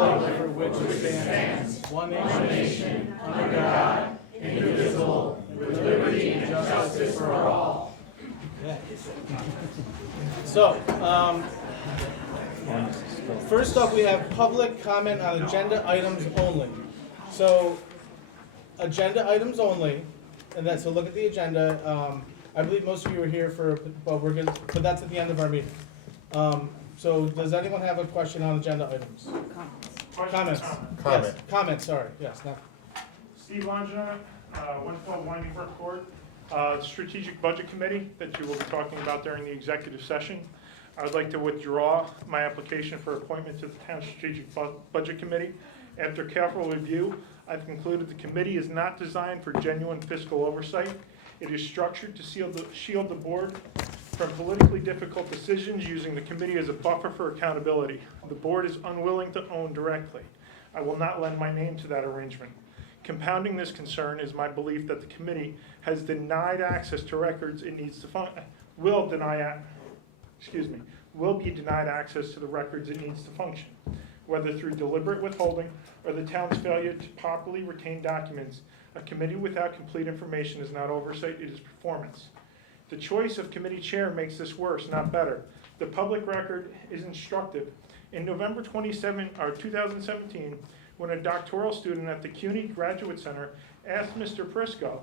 republic for which it stands, one nation, under God, indivisible, with liberty and justice for all. So, first up, we have public comment on agenda items only. So, agenda items only, and then so look at the agenda. I believe most of you are here for, but that's at the end of our meeting. So, does anyone have a question on agenda items? Comments. Yes, comments. Sorry. Yes. Not. Steve Longina, 112 Winding Brook Court, Strategic Budget Committee that you will be talking about during the executive session. I would like to withdraw my application for appointment to the Town Strategic Budget Committee. After careful review, I've concluded the committee is not designed for genuine fiscal oversight. It is structured to shield the board from politically difficult decisions, using the committee as a buffer for accountability. The board is unwilling to own directly. I will not lend my name to that arrangement. Compounding this concern is my belief that the committee has denied access to records it needs to will be denied access to the records it needs to function, whether through deliberate withholding or the town's failure to properly retain documents. A committee without complete information is not oversight, it is performance. The choice of committee chair makes this worse, not better. The public record is instructive. In November 2017, when a doctoral student at the CUNY Graduate Center asked Mr. Prisco,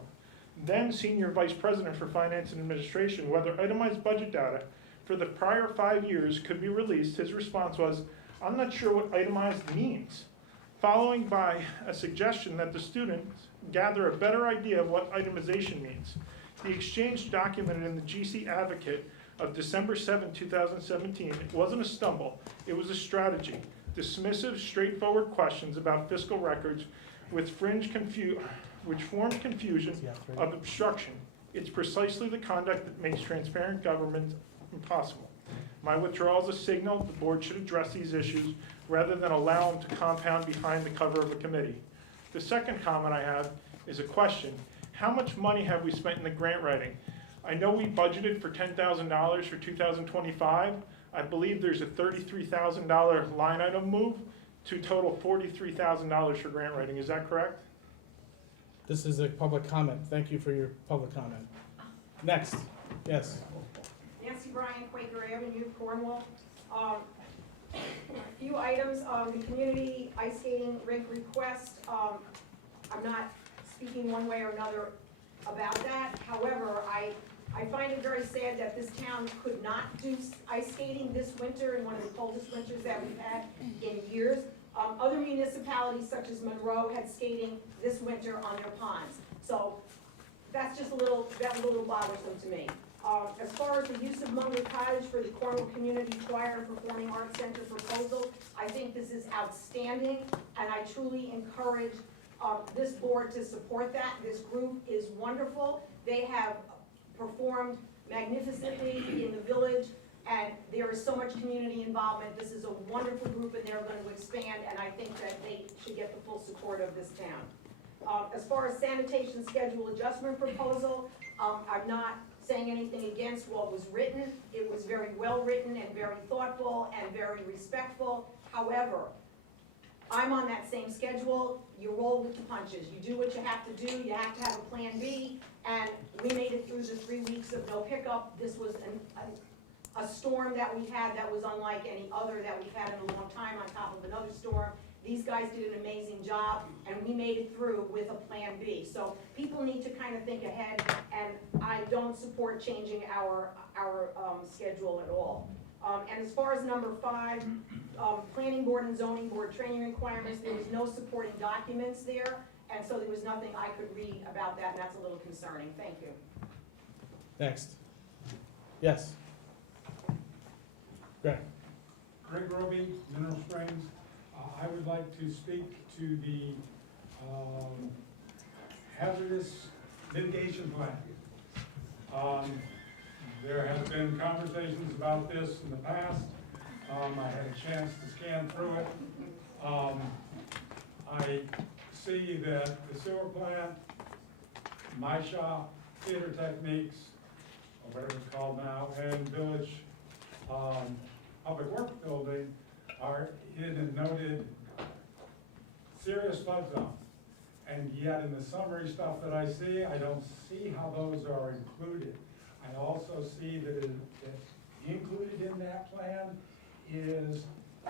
then Senior Vice President for Finance and Administration, whether itemized budget data for the prior 5 years could be released, his response was, "I'm not sure what itemized means," following by a suggestion that the students gather a better idea of what itemization means. The exchange documented in the GC Advocate of December 7, 2017, it wasn't a stumble, it was a strategy. Dismissive, straightforward questions about fiscal records with which formed confusion of obstruction. It's precisely the conduct that makes transparent government impossible. My withdrawal is a signal the board should address these issues rather than allow them to compound behind the cover of a committee. The second comment I have is a question. How much money have we spent in the grant writing? I know we budgeted for $10,000 for 2025. I believe there's a $33,000 line item move to total $43,000 for grant writing. Is that correct? This is a public comment. Thank you for your public comment. Next. Yes. Nancy Bryan, Quaker Avenue, Cornwall. A few items. The community ice skating rink request. I'm not speaking one way or another about that. However, I find it very sad that this town could not do ice skating this winter, in one of the coldest winters that we've had in years. Other municipalities such as Monroe had skating this winter on their ponds. So that's just a little bothersome to me. As far as the use of Munger Cottage for the Cornwall Community Choir and Performing Arts Center proposal, I think this is outstanding, and I truly encourage this board to support that. This group is wonderful. They have performed magnificently in the village, and there is so much community involvement. This is a wonderful group, and they're going to expand, and I think that they should get the full support of this town. As far as sanitation schedule adjustment proposal, I'm not saying anything against what was written. It was very well written and very thoughtful and very respectful. However, I'm on that same schedule. You roll with the punches. You do what you have to do. You have to have a plan B, and we made it through the 3 weeks of no pickup. This was a storm that we had that was unlike any other that we've had in a long time, on top of another storm. These guys did an amazing job, and we made it through with a plan B. So people need to kind of think ahead, and I don't support changing our schedule at all. And as far as number 5, planning board and zoning board training requirements, there was no supporting documents there, and so there was nothing I could read about that, and that's a little concerning. Thank you. Next. Yes. Greg. Greg Roby, Mineral Springs. I would like to speak to the hazardous mitigation plan. There have been conversations about this in the past. I had a chance to scan through it. I see that the sewer plant, my shop, theater techniques, or whatever it's called now, and village public works building are hid and noted serious flood zone. And yet in the summary stuff that I see, I don't see how those are included. I also see that included in that plan is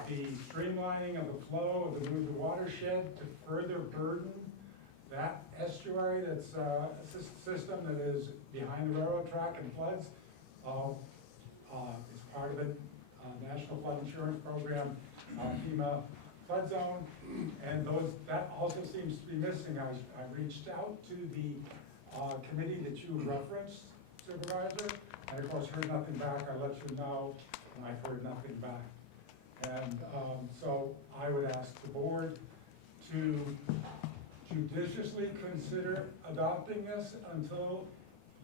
the streamlining of the flow of the Move watershed to further burden that estuary that's a system that is behind the railroad track and floods. It's part of the National Flood Insurance Program, FEMA flood zone, and that also seems to be missing. I reached out to the committee that you referenced, Supervisor, and of course heard nothing back. I let you know, and I've heard nothing back. And so I would ask the board to judiciously consider adopting this until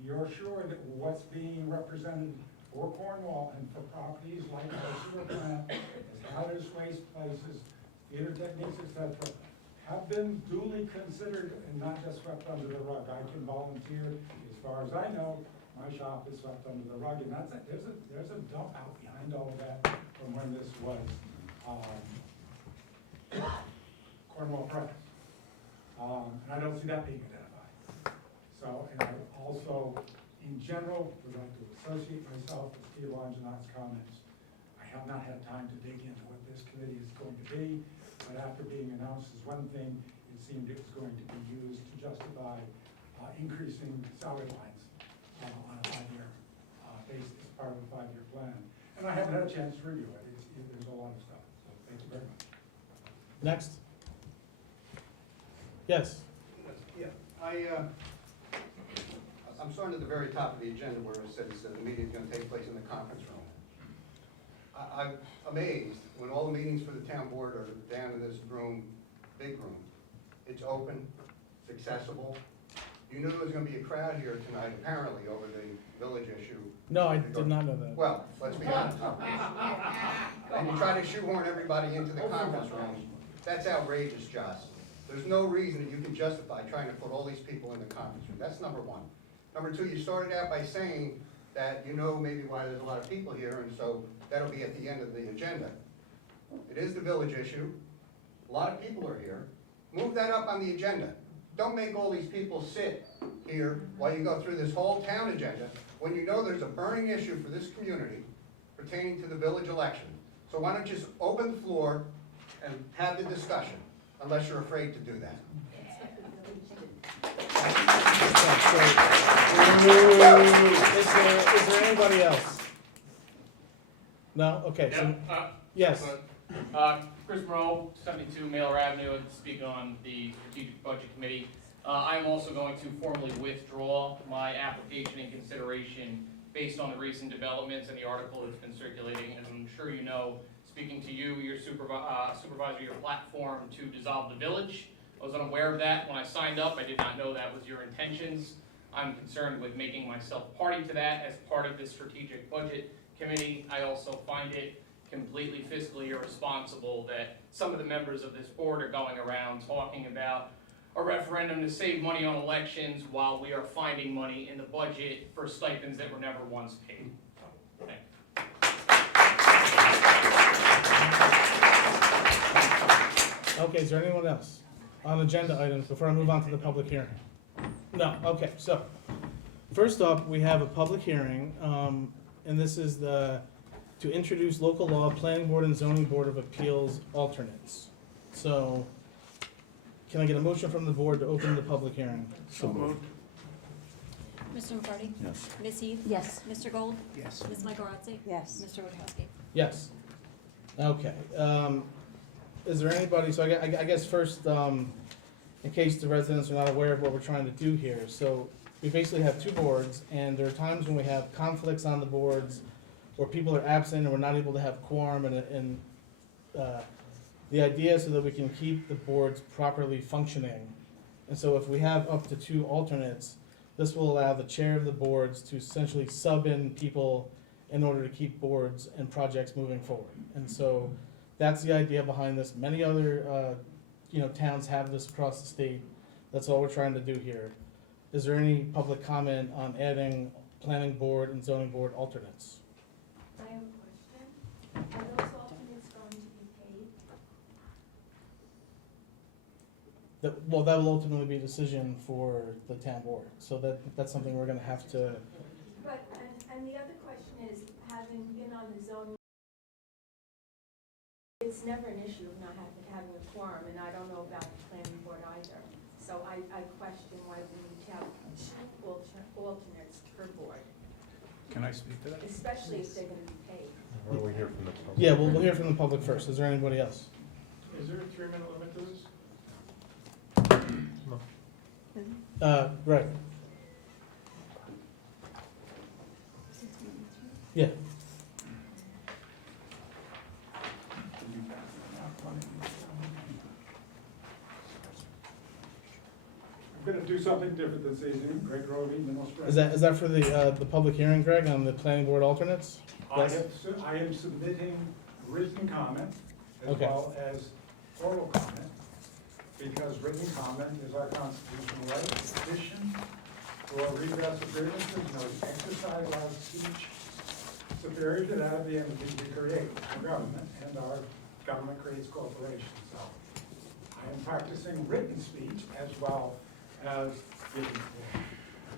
you're sure that what's being represented for Cornwall and for properties like our sewer plant, as hazardous waste places, theater techniques, etc., have been duly considered and not just swept under the rug. I can volunteer, as far as I know, my shop is swept under the rug, and that's it. There's a dump out behind all of that from when this was Cornwall Press. And I don't see that being identified. So, and I also, in general, would like to associate myself with Steve Longinot's comments. I have not had time to dig into what this committee is going to be, but after being announced as one thing, it seemed it was going to be used to justify increasing salary lines on a 5-year basis, part of a 5-year plan. And I haven't had a chance to review it. There's a lot of stuff. So thank you very much. Next. Yes. Yeah, I'm starting at the very top of the agenda where it says the meeting is going to take place in the conference room. I'm amazed when all the meetings for the town board are down in this room, big room. It's open, it's accessible. You knew there was going to be a crowd here tonight, apparently, over the village issue. No, I did not know that. Well, let's be honest. And you try to shoehorn everybody into the conference room. That's outrageous, Josh. There's no reason that you can justify trying to put all these people in the conference room. That's number one. Number two, you started out by saying that you know maybe why there's a lot of people here, and so that'll be at the end of the agenda. It is the village issue. A lot of people are here. Move that up on the agenda. Don't make all these people sit here while you go through this whole town agenda when you know there's a burning issue for this community pertaining to the village election. So why don't you just open the floor and have the discussion, unless you're afraid to do that. Is there anybody else? No? Okay, so, yes. Chris Moreau, 72 Mailer Avenue, and speak on the Strategic Budget Committee. I am also going to formally withdraw my application in consideration based on the recent developments and the article that's been circulating. As I'm sure you know, speaking to you, your supervisor, your platform to dissolve the village. I was unaware of that when I signed up. I did not know that was your intentions. I'm concerned with making myself party to that as part of this Strategic Budget Committee. I also find it completely fiscally irresponsible that some of the members of this board are going around talking about a referendum to save money on elections while we are finding money in the budget for stipends that were never once paid. Thank you. Okay, is there anyone else on agenda items before I move on to the public hearing? No, okay, so, first up, we have a public hearing, and this is to introduce local law, planning board and zoning board of appeals alternates. So, can I get a motion from the board to open the public hearing? So moved. Mr. McCarty? Yes. Ms. Heath? Yes. Mr. Gold? Yes. Ms. Michaelozzi? Yes. Mr. Wojciechowski? Yes. Okay, is there anybody, so I guess first, in case the residents are not aware of what we're trying to do here, so we basically have two boards, and there are times when we have conflicts on the boards, where people are absent and we're not able to have quorum, and the idea is so that we can keep the boards properly functioning. And so if we have up to 2 alternates, this will allow the chair of the boards to essentially sub in people in order to keep boards and projects moving forward. And so that's the idea behind this. Many other towns have this across the state. That's all we're trying to do here. Is there any public comment on adding planning board and zoning board alternates? I have a question. Are those alternates going to be paid? well, that will ultimately be a decision for the town board, so that's something we're gonna have to, But, and the other question is, having been on the zoning, it's never an issue of not having a quorum, and I don't know about the planning board either. So I question why we need to have two alternates per board, Can I speak to that? especially if they're gonna be paid. Why don't we hear from the public? yeah, we'll hear from the public first. Is there anybody else? Is there a 3-minute limit to this? Right. Yeah, I'm gonna do something different this evening, Greg Roby, Mineral Springs. is that for the public hearing, Greg, on the planning board alternates? Yes. I am submitting written comment as Okay. well as oral comment, because written comment is our constitutional right, petition for redress of grievances, no exercise our speech superior to that of the entity we create, our government, and our government creates corporations. So I am practicing written speech as well as written speech.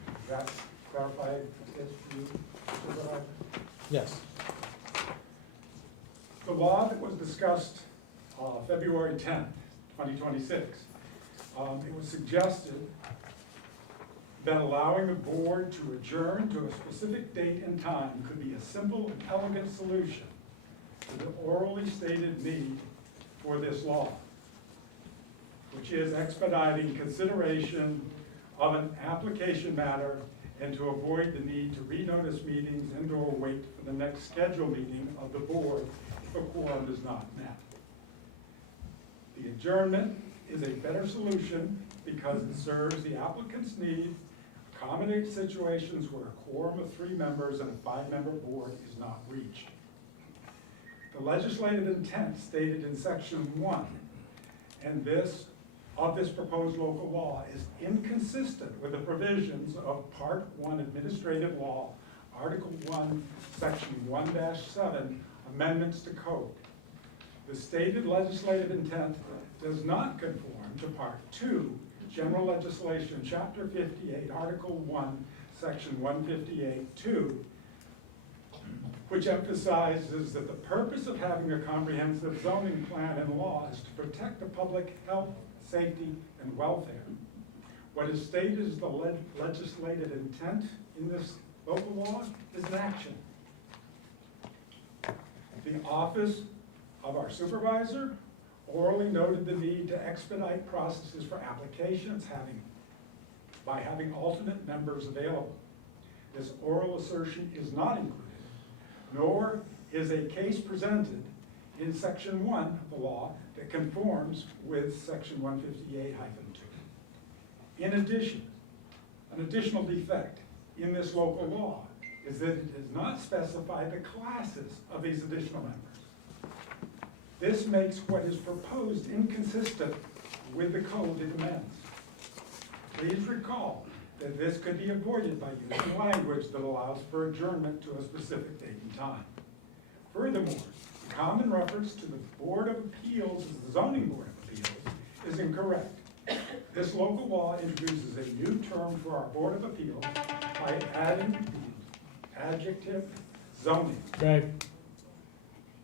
Does that clarify it for you, Supervisor? Yes. The law that was discussed February 10th, 2026, it was suggested that allowing the board to adjourn to a specific date and time could be a simple and elegant solution to the orally stated need for this law, which is expediting consideration of an application matter and to avoid the need to renotice meetings and or wait for the next scheduled meeting of the board if a quorum is not met. The adjournment is a better solution because it serves the applicant's need, accommodates situations where a quorum of 3 members and a 5-member board is not reached. The legislative intent stated in section 1 and this proposed local law is inconsistent with the provisions of Part 1 Administrative Law, Article 1, Section 1-7, Amendments to Code. The stated legislative intent does not conform to Part 2, General Legislation, Chapter 58, Article 1, Section 158-2, which emphasizes that the purpose of having a comprehensive zoning plan and law is to protect the public health, safety, and welfare. What is stated as the legislative intent in this local law is an action. The office of our supervisor orally noted the need to expedite processes for applications by having alternate members available. This oral assertion is not included, nor is a case presented in section 1 of the law that conforms with section 158-2. In addition, an additional defect in this local law is that it does not specify the classes of these additional members. This makes what is proposed inconsistent with the code it amends. Please recall that this could be avoided by using language that allows for adjournment to a specific date and time. Furthermore, the common reference to the Board of Appeals as the Zoning Board of Appeals is incorrect. This local law introduces a new term for our Board of Appeals by adding the adjective zoning. Greg,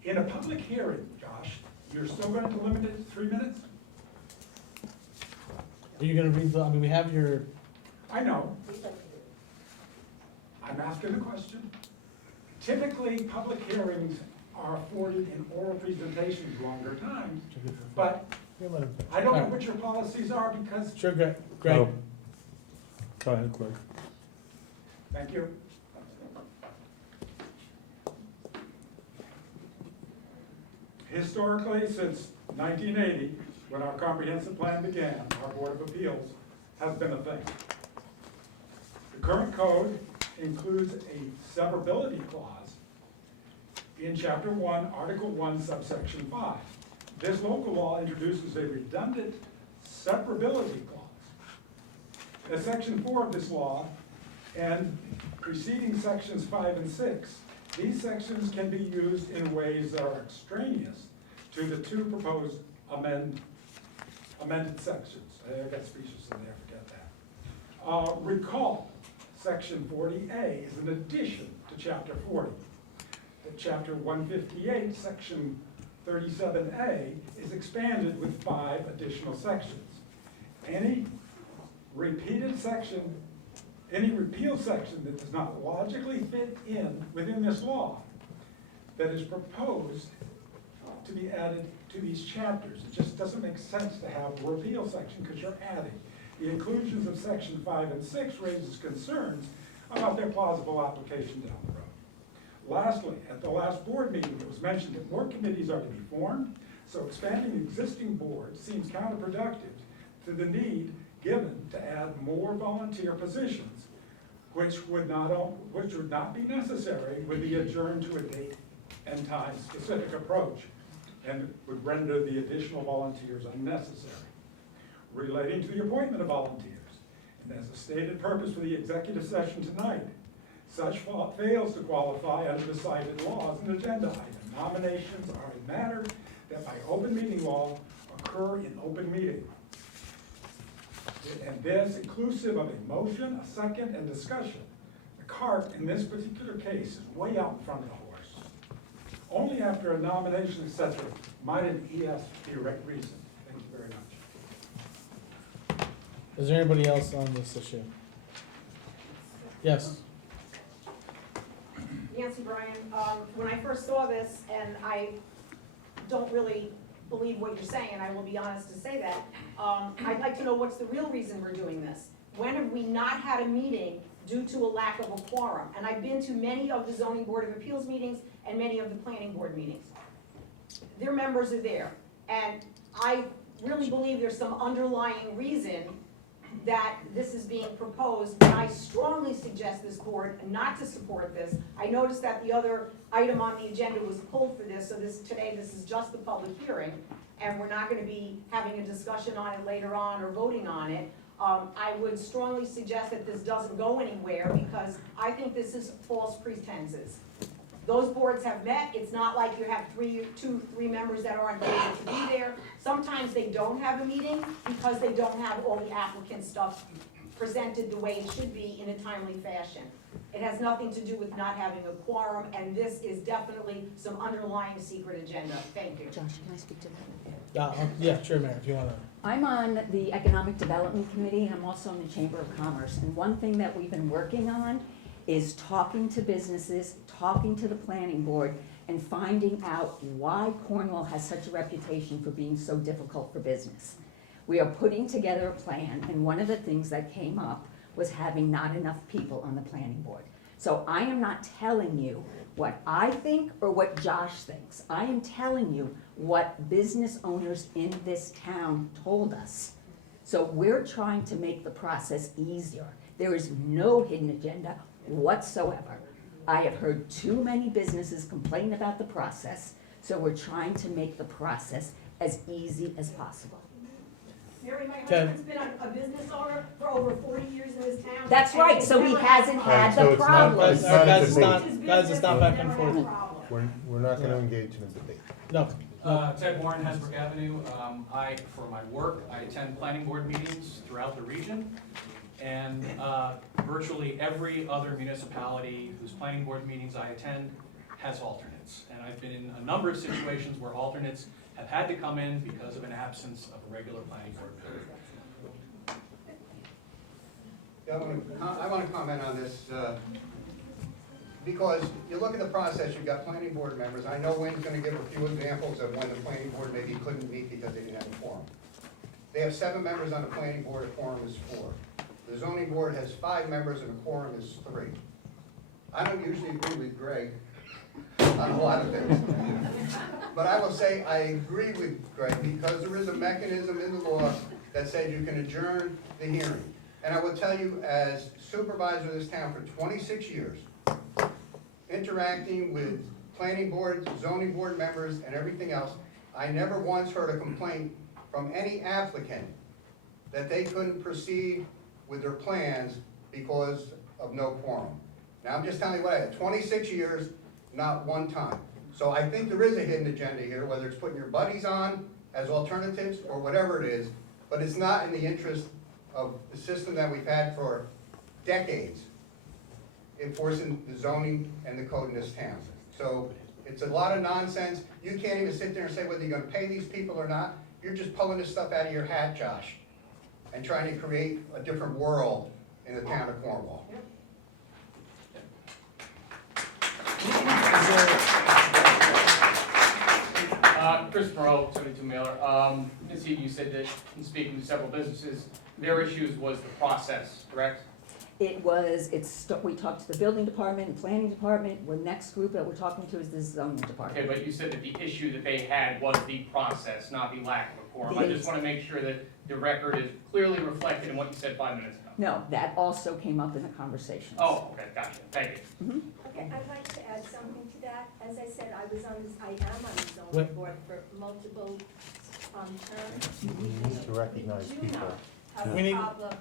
In a public hearing, Josh, you're still going to limit it to 3 minutes? are you gonna read I mean, we have your, I know. I'm asking the question. Typically, public hearings are afforded in oral presentations longer times, but I don't know what your policies are because, Sure, Greg. Greg, Oh. Go ahead, Greg. thank you. Historically, since 1980, when our comprehensive plan began, our Board of Appeals has been a thing. The current code includes a severability clause in Chapter 1, Article 1, subsection 5. This local law introduces a redundant severability clause. In Section 4 of this law and preceding sections 5 and 6, these sections can be used in ways that are extraneous to the 2 proposed amended sections. I got specious in there, forget that. Recall, section 40A is an addition to chapter 40. The chapter 158, section 37A is expanded with 5 additional sections. Any repealed section that does not logically fit in within this law that is proposed to be added to these chapters. It just doesn't make sense to have a repeal section because you're adding. The inclusions of section 5 and 6 raises concerns about their plausible application down the road. Lastly, at the last board meeting, it was mentioned that more committees are to be formed, so expanding existing boards seems counterproductive to the need given to add more volunteer positions, which would not be necessary with the adjourned to a date and time specific approach, and would render the additional volunteers unnecessary. Relating to the appointment of volunteers, and as a stated purpose for the executive session tonight, such fails to qualify under the cited law as an agenda item. Nominations are a matter that by open meeting law occur in open meeting. And this inclusive of a motion, a second, and discussion. The cart in this particular case is way out in front of the horse. Only after a nomination, etc., might an ES be a reason. Thank you very much. Is there anybody else on this issue? Yes. Nancy Bryan, when I first saw this, and I don't really believe what you're saying, I will be honest to say that, I'd like to know what's the real reason we're doing this. When have we not had a meeting due to a lack of a quorum? And I've been to many of the zoning board of appeals meetings and many of the planning board meetings. Their members are there, and I really believe there's some underlying reason that this is being proposed, and I strongly suggest this board not to support this. I noticed that the other item on the agenda was pulled for this, so today this is just the public hearing, and we're not gonna be having a discussion on it later on or voting on it. I would strongly suggest that this doesn't go anywhere, because I think this is false pretenses. Those boards have met. It's not like you have two, three members that aren't able to be there. Sometimes they don't have a meeting because they don't have all the applicant stuff presented the way it should be in a timely fashion. It has nothing to do with not having a quorum, and this is definitely some underlying secret agenda. Thank you. Josh, can I speak to that? Yeah, sure, Mayor, if you wanna. I'm on the Economic Development Committee, and I'm also in the Chamber of Commerce. And one thing that we've been working on is talking to businesses, talking to the planning board, and finding out why Cornwall has such a reputation for being so difficult for business. We are putting together a plan, and one of the things that came up was having not enough people on the planning board. So I am not telling you what I think or what Josh thinks. I am telling you what business owners in this town told us. So we're trying to make the process easier. There is no hidden agenda whatsoever. I have heard too many businesses complain about the process, so we're trying to make the process as easy as possible. Mary, my Ken. husband's been a business owner for over 40 years in this town. That's and right, he's so he never hasn't a had so the it's not- problems. it's not a Guys, it's debate. not, guys, it's not back and Never forth. had a problem. We're not gonna engage in a debate. No. Ted Warren, Hasbrook Avenue. For my work, I attend planning board meetings throughout the region. And virtually every other municipality whose planning board meetings I attend has alternates. And I've been in a number of situations where alternates have had to come in because of an absence of a regular planning board member. I want to comment on this, because you look at the process, you've got planning board members. I know Wynn's going to give a few examples of when the planning board maybe couldn't meet because they didn't have a quorum. They have 7 members on the planning board, a quorum is 4. The zoning board has 5 members and a quorum is 3. I don't usually agree with Greg on a lot of things. But I will say I agree with Greg because there is a mechanism in the law that says you can adjourn the hearing. And I will tell you, as supervisor of this town for 26 years, interacting with planning boards, zoning board members, and everything else, I never once heard a complaint from any applicant that they couldn't proceed with their plans because of no quorum. Now, I'm just telling you what I had, 26 years, not one time. So I think there is a hidden agenda here, whether it's putting your buddies on as alternatives or whatever it is. but it's not in the interest of the system that we've had for decades, enforcing the zoning and the code in this town. So it's a lot of nonsense. You can't even sit there and say whether you're gonna pay these people or not. You're just pulling this stuff out of your hat, Josh, and trying to create a different world in the town of Cornwall. Is there, Chris Moreau, 72 Mailer. Ms. Heaton, you said that in speaking to several businesses, their issues was the process, correct? We talked to the building department and planning department. The next group that we're talking to is the zoning Okay, department. but you said that the issue that they had was the process, not the lack of a quorum. I just want to make sure that the record is clearly reflected in what you said 5 minutes ago. No, that also came up in the conversations. Oh, okay, gotcha, thank you. Okay, I'd like to add something to that. As I said, I am on the Wait. zoning board for multiple terms. We need to recognize We do people. not have We a need- problem.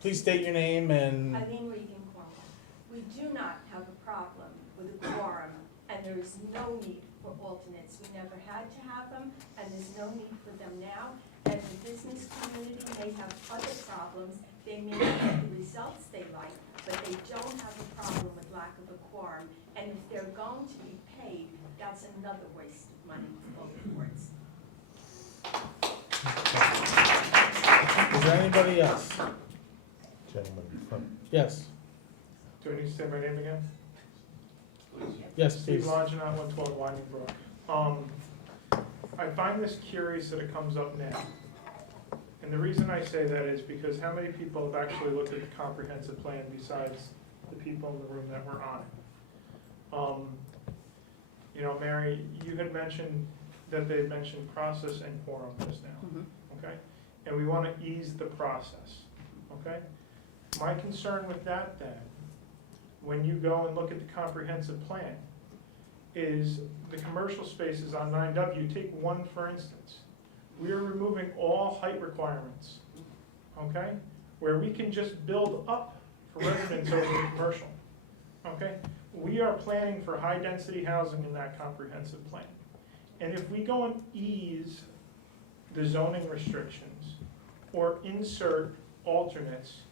please state your name and, Eileen Regan, Cornwall. We do not have a problem with a quorum, and there is no need for alternates. We never had to have them, and there's no need for them now. And the business community may have other problems. They may not get the results they like, but they don't have a problem with lack of a quorum. And if they're going to be paid, that's another waste of money for both boards. is there anybody else? Gentleman in front. Yes, Do I need to say my name again? yes, Steve please. Longino, 112 Winding Brook. I find this curious that it comes up now. And the reason I say that is because how many people have actually looked at the comprehensive plan besides the people in the room that were on it? You know, Mary, you had mentioned that they mentioned process and quorum just now, Mhm. okay? And we want to ease the process, okay? My concern with that then, when you go and look at the comprehensive plan, is the commercial spaces on 9W, take one for instance. We are removing all height requirements, okay? Where we can just build up for residents over the commercial, okay? We are planning for high-density housing in that comprehensive plan. And if we go and ease the zoning restrictions or insert alternates,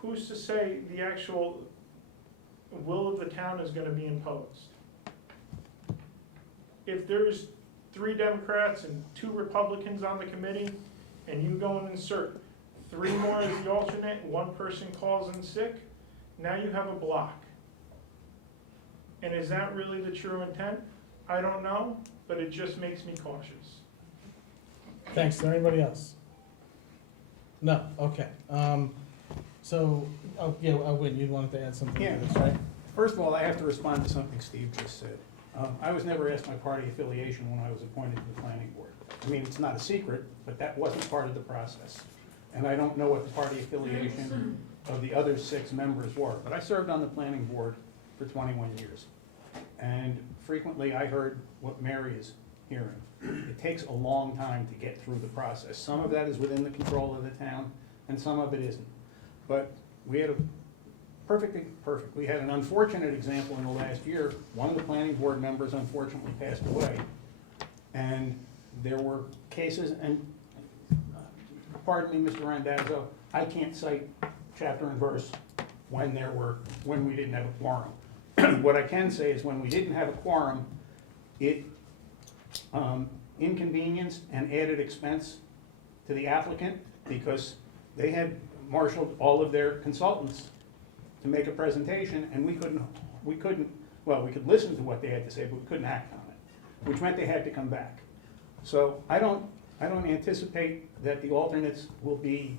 who's to say the actual will of the town is gonna be imposed? If there's 3 Democrats and 2 Republicans on the committee, and you go and insert 3 more as the alternate, 1 person calls in sick, now you have a block. And is that really the true intent? I don't know, but it just makes me cautious. Thanks, is there anybody else? No, okay, so, Wynn, you wanted to add something to Yeah. this, right? First of all, I have to respond to something Steve just said. I was never asked my party affiliation when I was appointed to the planning board. I mean, it's not a secret, but that wasn't part of the process. And I don't know what the party affiliation of the other 6 members were, but I served on the planning board for 21 years. And frequently I heard what Mary is hearing. It takes a long time to get through the process. Some of that is within the control of the town, and some of it isn't. But we had we had an unfortunate example in the last year. One of the planning board members unfortunately passed away. And there were cases, and pardon me, Mr. Randazzo, I can't cite chapter and verse when we didn't have a quorum. What I can say is when we didn't have a quorum, it inconvenienced and added expense to the applicant because they had marshaled all of their consultants to make a presentation, and we could listen to what they had to say, but we couldn't act on it, which meant they had to come back. So I don't anticipate that the alternates will be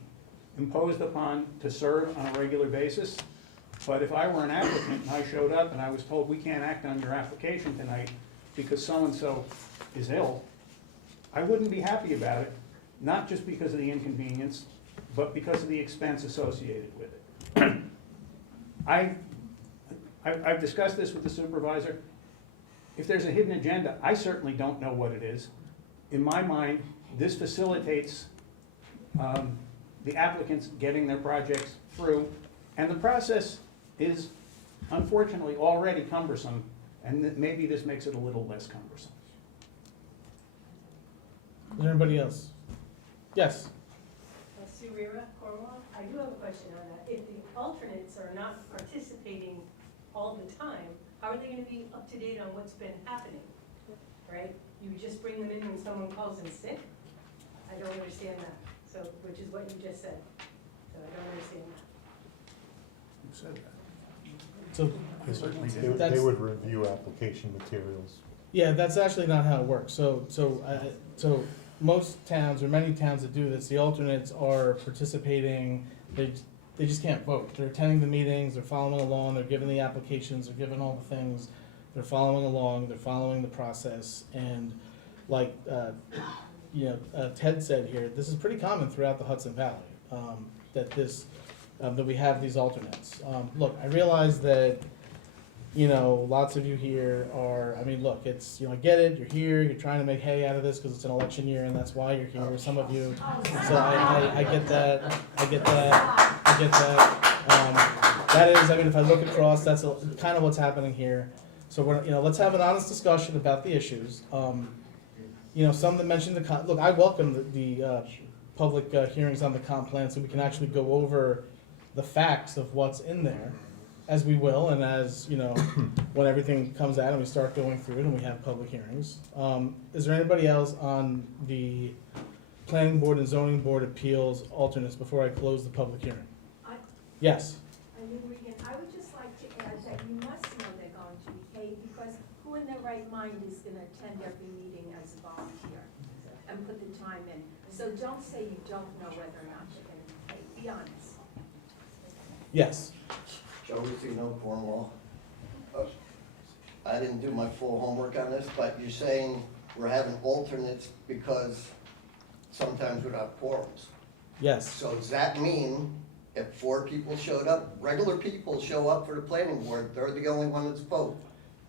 imposed upon to serve on a regular basis. But if I were an applicant and I showed up and I was told we can't act on your application tonight because so-and-so is ill, I wouldn't be happy about it, not just because of the inconvenience, but because of the expense associated with it. I've discussed this with the supervisor. If there's a hidden agenda, I certainly don't know what it is. In my mind, this facilitates the applicants getting their projects through, and the process is unfortunately already cumbersome, and maybe this makes it a little less cumbersome. Is there anybody else? Yes? Sue Rira, Cornwall. I do have a question on that. If the alternates are not participating all the time, how are they gonna be up to date on what's been happening? Right? You just bring them in when someone calls in sick? I don't understand that. So, which is what you just said. So I don't understand that. Who said that? So, I certainly They, did. That's- they would review application materials. yeah, that's actually not how it works. So most towns, or many towns that do this, the alternates are participating, they just can't vote. They're attending the meetings, they're following along, they're giving the applications, they're giving all the things, they're following along, they're following the process, and like, Ted said here, this is pretty common throughout the Hudson Valley, that we have these alternates. Look, I realize that, lots of you here are, I mean, look, it's, I get it, you're here, you're trying to make hay out of this because it's an election year and that's why you're here, some of you. So I get that, I get that. That is, I mean, if I look across, that's kind of what's happening here. So we're, let's have an honest discussion about the issues. Some that mentioned look, I welcome the public hearings on the comp plan so we can actually go over the facts of what's in there, as we will, and as, when everything comes out and we start going through it and we have public hearings. Is there anybody else on the planning board and zoning board appeals alternates before I close the public hearing? Yes? I would just like to add that you must know they're going to be paid, because who in their right mind is gonna attend every meeting as a volunteer and put the time in? So don't say you don't know whether or not they're gonna be paid, be honest. Yes. Joe Rufino, Cornwall. I didn't do my full homework on this, but you're saying we're having alternates because sometimes we're not quorums. Yes. So does that mean if 4 people showed up, regular people show up for the planning board, they're the only one that's vote?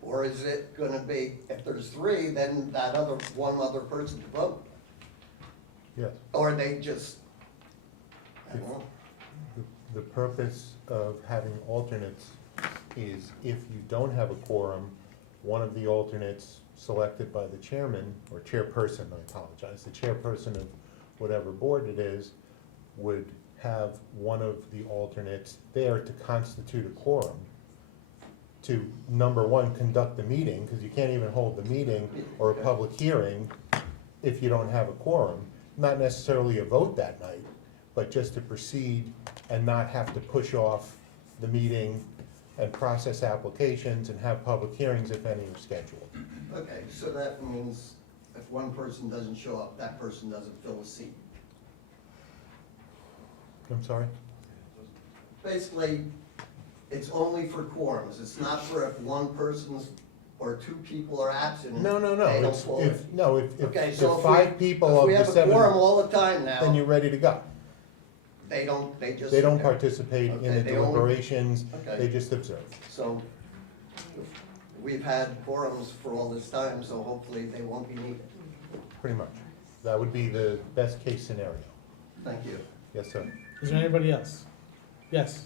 Or is it gonna be, if there's 3, then that one other person to vote? Yes. Or they just, I don't know. The purpose of having alternates is if you don't have a quorum, one of the alternates selected by the chairman, or chairperson, I apologize, the chairperson of whatever board it is, would have one of the alternates there to constitute a quorum, to, number one, conduct the meeting, because you can't even hold the meeting or a public hearing if you don't have a quorum. Not necessarily a vote that night, but just to proceed and not have to push off the meeting and process applications and have public hearings if any are scheduled. Okay, so that means if one person doesn't show up, that person doesn't fill a seat. I'm sorry? Basically, it's only for quorums, it's not for if one person's or 2 people are absent. No, They don't it's, fall if, in. no, if Okay, if so 5 people if of we the have a 7, quorum all the time then now, you're ready to go. they just. They don't okay. participate in Okay, the they only- deliberations, Okay. they just observe. So, we've had quorums for all this time, so hopefully they won't be needed. Pretty much. That would be the best case scenario. Thank you. Yes, sir. Is there anybody else? Yes?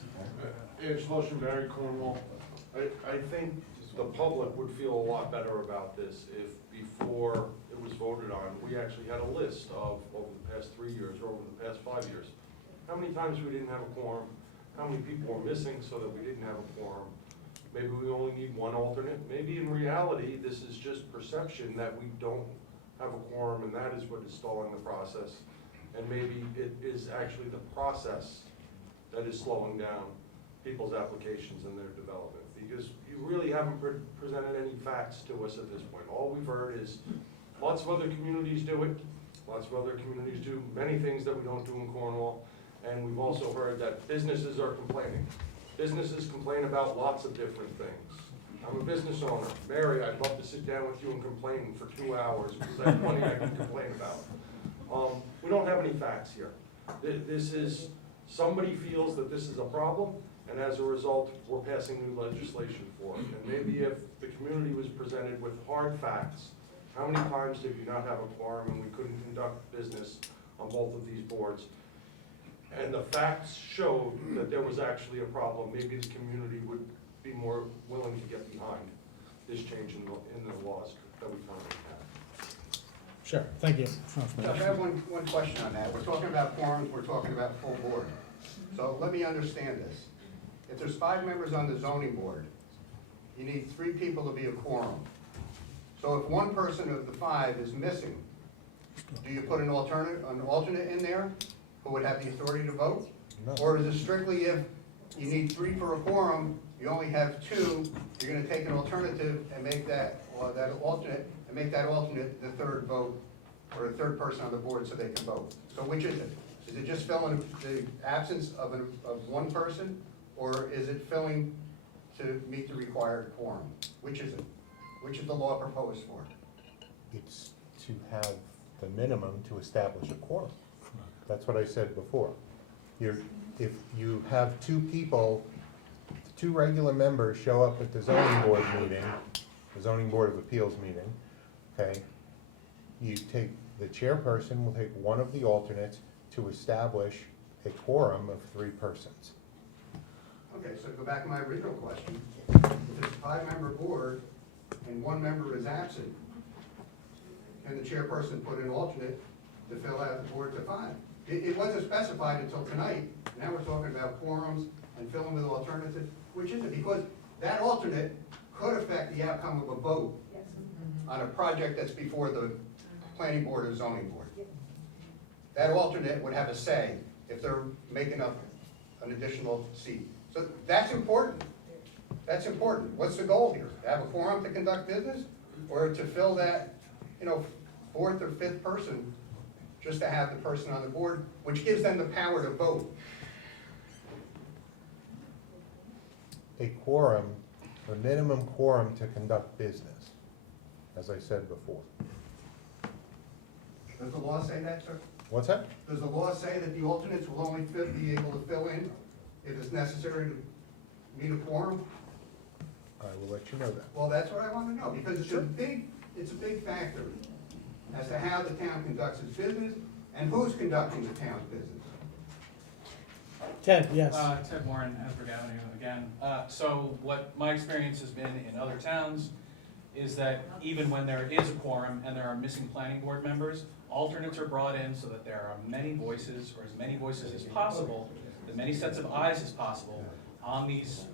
Angelo Barry, Cornwall. I think the public would feel a lot better about this if before it was voted on, we actually had a list of, over the past 3 years or over the past 5 years, how many times we didn't have a quorum, how many people were missing so that we didn't have a quorum. Maybe we only need 1 alternate. Maybe in reality, this is just perception that we don't have a quorum and that is what is stalling the process. And maybe it is actually the process that is slowing down people's applications and their development. Because you really haven't presented any facts to us at this point. All we've heard is lots of other communities do it. Lots of other communities do many things that we don't do in Cornwall. And we've also heard that businesses are complaining. Businesses complain about lots of different things. I'm a business owner. Mary, I'd love to sit down with you and complain for 2 hours because I have plenty I can complain about. We don't have any facts here. This is, somebody feels that this is a problem, and as a result, we're passing new legislation for it. And maybe if the community was presented with hard facts, how many times did we not have a quorum and we couldn't conduct business on both of these boards? And the facts showed that there was actually a problem, maybe the community would be more willing to get behind this change in the laws that we currently have. Sure, thank you. Josh, I have one question on that. We're talking about quorums, we're talking about full board. So let me understand this. If there's 5 members on the zoning board, you need 3 people to be a quorum. So if one person of the 5 is missing, do you put an alternate in there who would have the authority to vote? No. Or is it strictly if you need 3 for a quorum, you only have 2, you're gonna take an alternative and make that, or that alternate, and make that alternate the third vote, or the third person on the board so they can vote? So which is it? Is it just filling the absence of one person, or is it filling to meet the required quorum? Which is it? Which is the law proposed for? It's to have the minimum to establish a quorum. That's what I said before. If you have 2 people, 2 regular members show up at the zoning board meeting, the zoning board of appeals meeting, okay? You take, the chairperson will take one of the alternates to establish a quorum of 3 persons. Okay, so to go back to my original question, if it's a 5-member board and 1 member is absent, can the chairperson put an alternate to fill out the board to 5? It wasn't specified until tonight. Now we're talking about quorums and filling with alternatives, which is it? Because that alternate could affect the outcome of a vote on a project that's before the planning board or zoning board. That alternate would have a say if they're making up an additional seat. So that's important. That's important. What's the goal here? To have a quorum to conduct business, or to fill that, 4th or 5th person, just to have the person on the board, which gives them the power to vote? A quorum, a minimum quorum to conduct business, as I said before. Does the law say that, sir? What's that? Does the law say that the alternates will only be able to fill in if it's necessary to meet a quorum? I will let you know that. Well, that's what I want to know, because it's a big factor as to how the town conducts its business and who's conducting the town's business. Ted, yes. Ted Warren, Hasbrook Avenue again. So what my experience has been in other towns is that even when there is a quorum and there are missing planning board members, alternates are brought in so that there are many voices, or as many voices as possible, as many sets of eyes as possible on these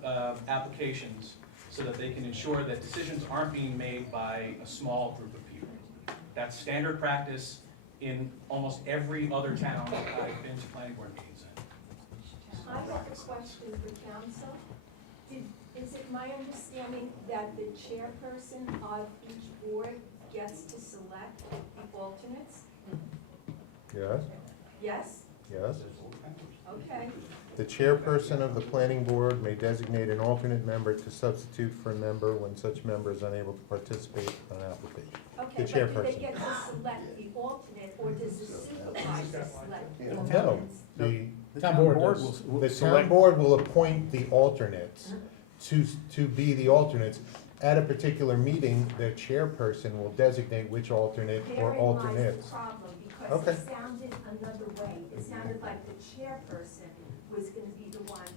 applications, so that they can ensure that decisions aren't being made by a small group of people. That's standard practice in almost every other town I've been to planning board meetings in. I have a question for council. Is it my understanding that the chairperson of each board gets to select the alternates? Yes, Yes? yes. Okay. The chairperson of the planning board may designate an alternate member to substitute for a member when such member is unable to participate on an application. Okay, The but do chairperson. they get to select the alternate, or does the supervisor select the No, alternates? the Town board does. The town board will appoint the alternates to be the alternates. At a particular meeting, the chairperson will designate which alternate or Therein lies alternates. the problem, because Okay. it sounded another way. It sounded like the chairperson was gonna be the one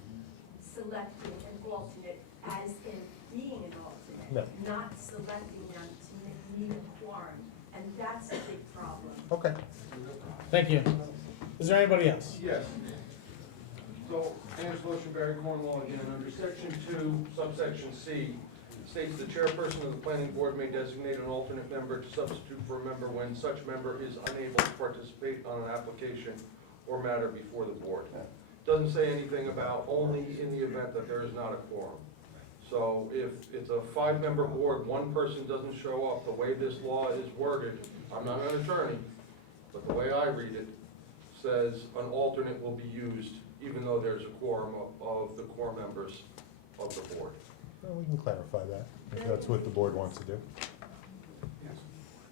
selecting an alternate, as in being an alternate, not selecting them to meet a quorum, and that's a big problem. Okay. Thank you. Is there anybody else? Yes. So, Angelo Barry, Cornwall again, under section 2, subsection C, states the chairperson of the planning board may designate an alternate member to substitute for a member when such member is unable to participate on an application or matter before the board. Doesn't say anything about only in the event that there is not a quorum. So if it's a 5-member board, one person doesn't show up, the way this law is worded, I'm not an attorney, but the way I read it, says an alternate will be used even though there's a quorum of the core members of the board. Well, we can clarify that, if that's what the board wants to do.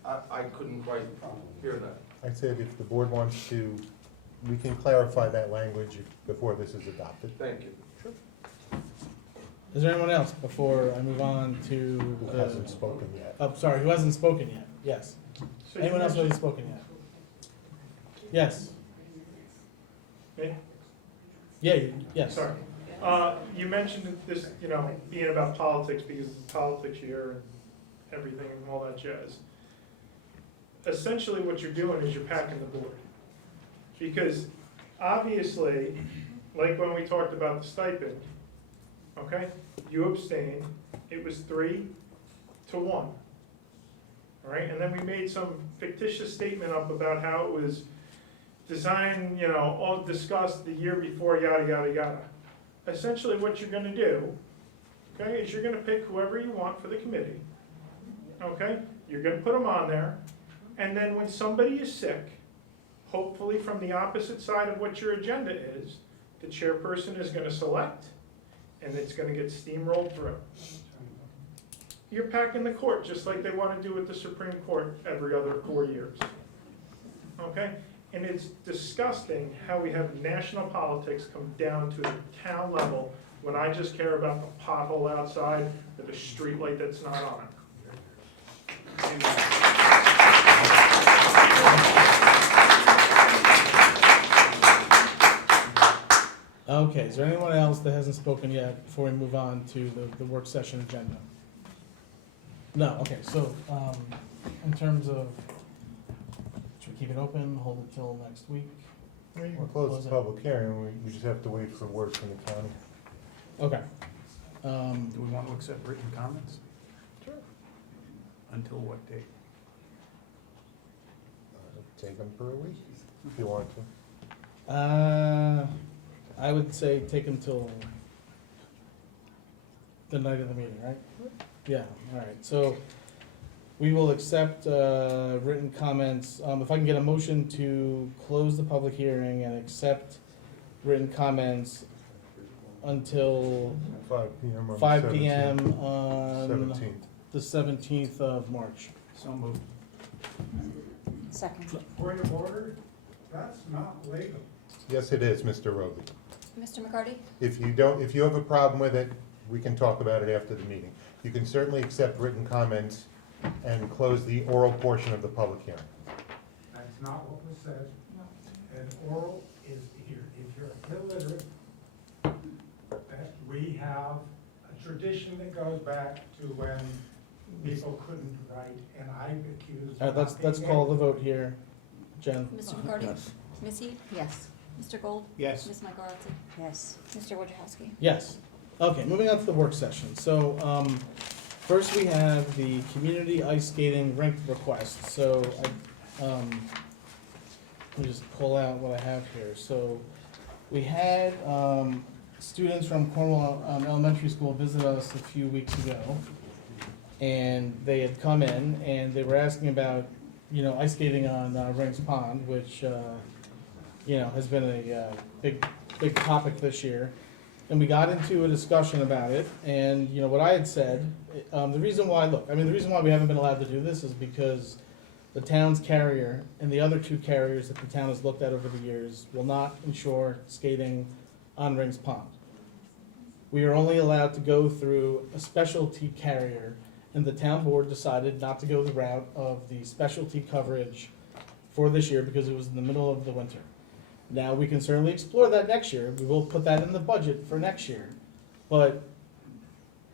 I couldn't quite hear that. I said if the board wants to, we can clarify that language before this is adopted. Thank you. Is there anyone else before I move on to Who the? hasn't spoken yet? Oh, sorry, who hasn't spoken yet? Yes. So Anyone you else who hasn't mentioned- spoken yet? Yes. Me? Yeah, yes. Sorry. You mentioned this, being about politics, because it's politics here and everything and all that jazz. essentially what you're doing is you're packing the board. Because obviously, like when we talked about the stipend, okay, you abstained, it was 3-1. All right, and then we made some fictitious statement up about how it was designed, all discussed the year before, yada, yada, yada. Essentially what you're gonna do, okay, is you're gonna pick whoever you want for the committee, okay? You're gonna put them on there, and then when somebody is sick, hopefully from the opposite side of what your agenda is, the chairperson is gonna select, and it's gonna get steamrolled through. You're packing the court, just like they wanna do with the Supreme Court every other 4 years. Okay? And it's disgusting how we have national politics come down to the town level when I just care about the pothole outside or the street light that's not on it. Okay, is there anyone else that hasn't spoken yet before we move on to the work session agenda? No, okay, so, in terms of, should we keep it open, hold it till next week? You Or can close the it? public hearing, we just have to wait for word from the county. Okay. Do we want to accept written comments? Sure. Until what date? Take them for a week, if you want to. I would say take them till the night of the meeting, right? Yeah, all right, so we will accept written comments. If I can get a motion to close the public hearing and accept written comments until 5 PM on 5 the PM on 17th. the 17th of March. So moved. Second. Point of order, that's not legal. Yes, it is, Mr. Roby. Mr. McCarty? If you have a problem with it, we can talk about it after the meeting. You can certainly accept written comments and close the oral portion of the public hearing. That's not what was said. And oral is here. If you're illiterate, that we have a tradition that goes back to when people couldn't write, and I'm accused All of right, not let's being call able the vote here. Jen? Mr. McCarty? Ms. Heed? Yes. Mr. Gold? Yes. Ms. Michaelozzi? Yes. Mr. Wojciechowski? Yes. Okay, moving on to the work session. So, first we have the community ice skating rink request. So, let me just pull out what I have here. So, we had, students from Cornwall Elementary School visit us a few weeks ago. And they had come in and they were asking about, ice skating on Rings Pond, which, has been a big topic this year. And we got into a discussion about it, and, what I had said, the reason why we haven't been allowed to do this is because the town's carrier and the other 2 carriers that the town has looked at over the years will not insure skating on Rings Pond. We are only allowed to go through a specialty carrier, and the town board decided not to go the route of the specialty coverage for this year because it was in the middle of the winter. Now, we can certainly explore that next year. We will put that in the budget for next year. But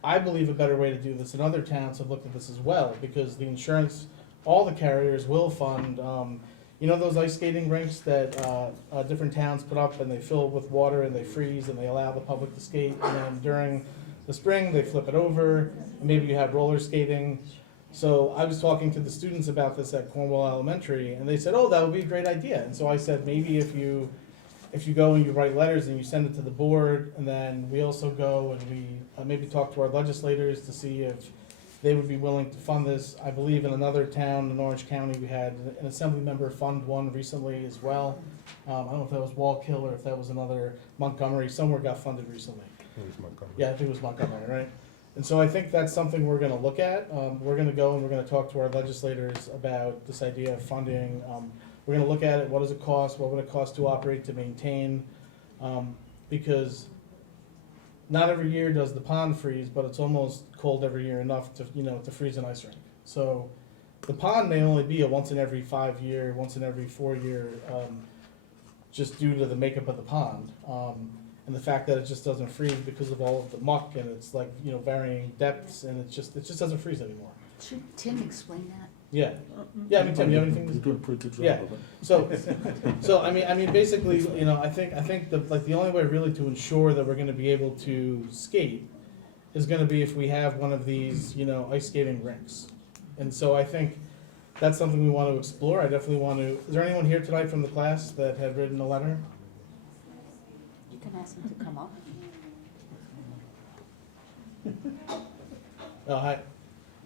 I believe a better way to do this, and other towns have looked at this as well, because the insurance, all the carriers will fund, those ice skating rinks that different towns put up and they fill with water and they freeze and they allow the public to skate. And then during the spring, they flip it over. And maybe you have roller skating. So I was talking to the students about this at Cornwall Elementary, and they said, "Oh, that would be a great idea." And so I said, maybe if you go and you write letters and you send it to the board, and then we also go and we maybe talk to our legislators to see if they would be willing to fund this. I believe in another town in Orange County, we had an assembly member fund one recently as well. I don't know if that was Wallkill or if that was another Montgomery. Somewhere got funded recently. It was Montgomery. Yeah, I think it was Montgomery, right? And so I think that's something we're gonna look at. We're gonna go and we're gonna talk to our legislators about this idea of funding. We're gonna look at it, what does it cost, what would it cost to operate, to maintain? Because not every year does the pond freeze, but it's almost cold every year enough to, to freeze an ice rink. So the pond may only be a once in every 5 year, once in every 4 year, just due to the makeup of the pond. And the fact that it just doesn't freeze because of all of the muck and it's like, varying depths, and it just doesn't freeze anymore. Should Tim explain that? Yeah, yeah, I mean, Tim, you have anything to? You're doing a pretty good job Yeah. of it. So, I mean, basically, you know, I think the only way really to ensure that we're gonna be able to skate is gonna be if we have one of these, you know, ice skating rinks. And so I think that's something we want to explore. I definitely want to, is there anyone here tonight from the class that had written a letter? You can ask them to come up. Oh, hi.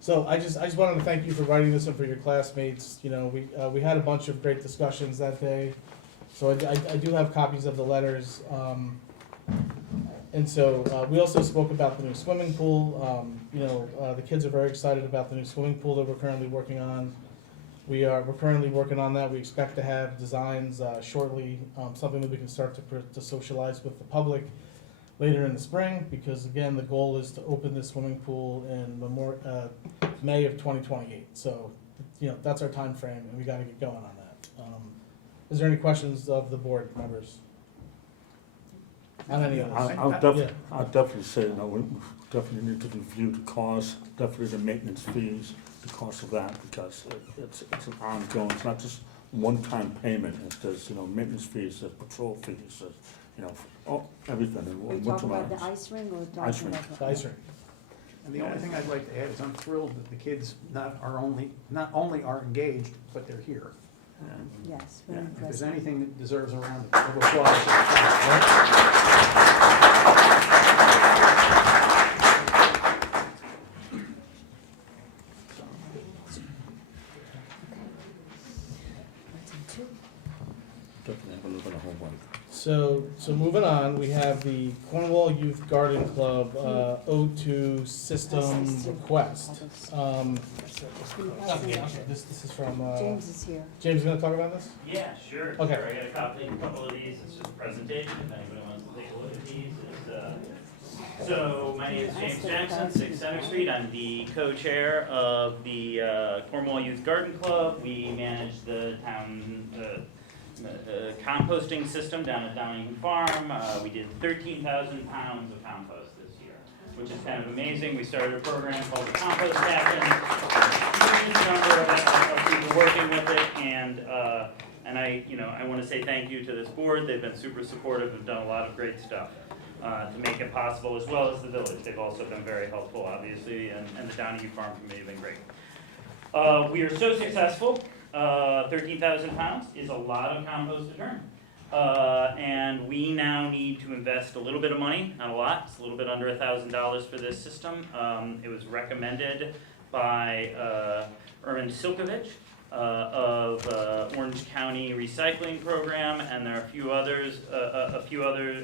So I just wanted to thank you for writing this and for your classmates. You know, we had a bunch of great discussions that day. So I do have copies of the letters. And so we also spoke about the new swimming pool. You know, the kids are very excited about the new swimming pool that we're currently working on. We're currently working on that. We expect to have designs shortly, something that we can start to socialize with the public later in the spring, because again, the goal is to open this swimming pool in May of 2028. So, you know, that's our time frame, and we got to get going on that. Is there any questions of the board members on any of this? I'll definitely say, you know, we definitely need to review the cost, definitely the maintenance fees, the cost of that, because it's an ongoing, it's not just one-time payment. There's, you know, maintenance fees, there's patrol fees, there's, you know, everything. Are you talking about the ice rink or talking Ice rink. about? The ice rink. And the only thing I'd like to add is I'm thrilled that the kids not only are engaged, but they're here. Yes, very If there's impressive. anything that deserves a round of applause, it's that. Definitely have a look at the homework. So moving on, we have the Cornwall Youth Garden Club O2 system request. This is from, James is here. James, you gonna talk about this? Yeah, sure. Okay. Sure. I got a copy, a couple of these. It's just a presentation. If anybody wants to take a look at these. So my name is James Jackson, 6 Center Street. I'm the co-chair of the Cornwall Youth Garden Club. We manage the town composting system down at Donahue Farm. We did 13,000 pounds of compost this year, which is kind of amazing. We started a program called the Compost Captain. Huge number of people working with it, and I want to say thank you to this board. They've been super supportive and done a lot of great stuff to make it possible, as well as the village. They've also been very helpful, obviously, and the Donahue Farm Committee have been great. We are so successful. 13,000 pounds is a lot of compost to turn. And we now need to invest a little bit of money, not a lot, it's a little bit under $1,000 for this system. It was recommended by Ermin Silkovich of Orange County Recycling Program, and there are a few other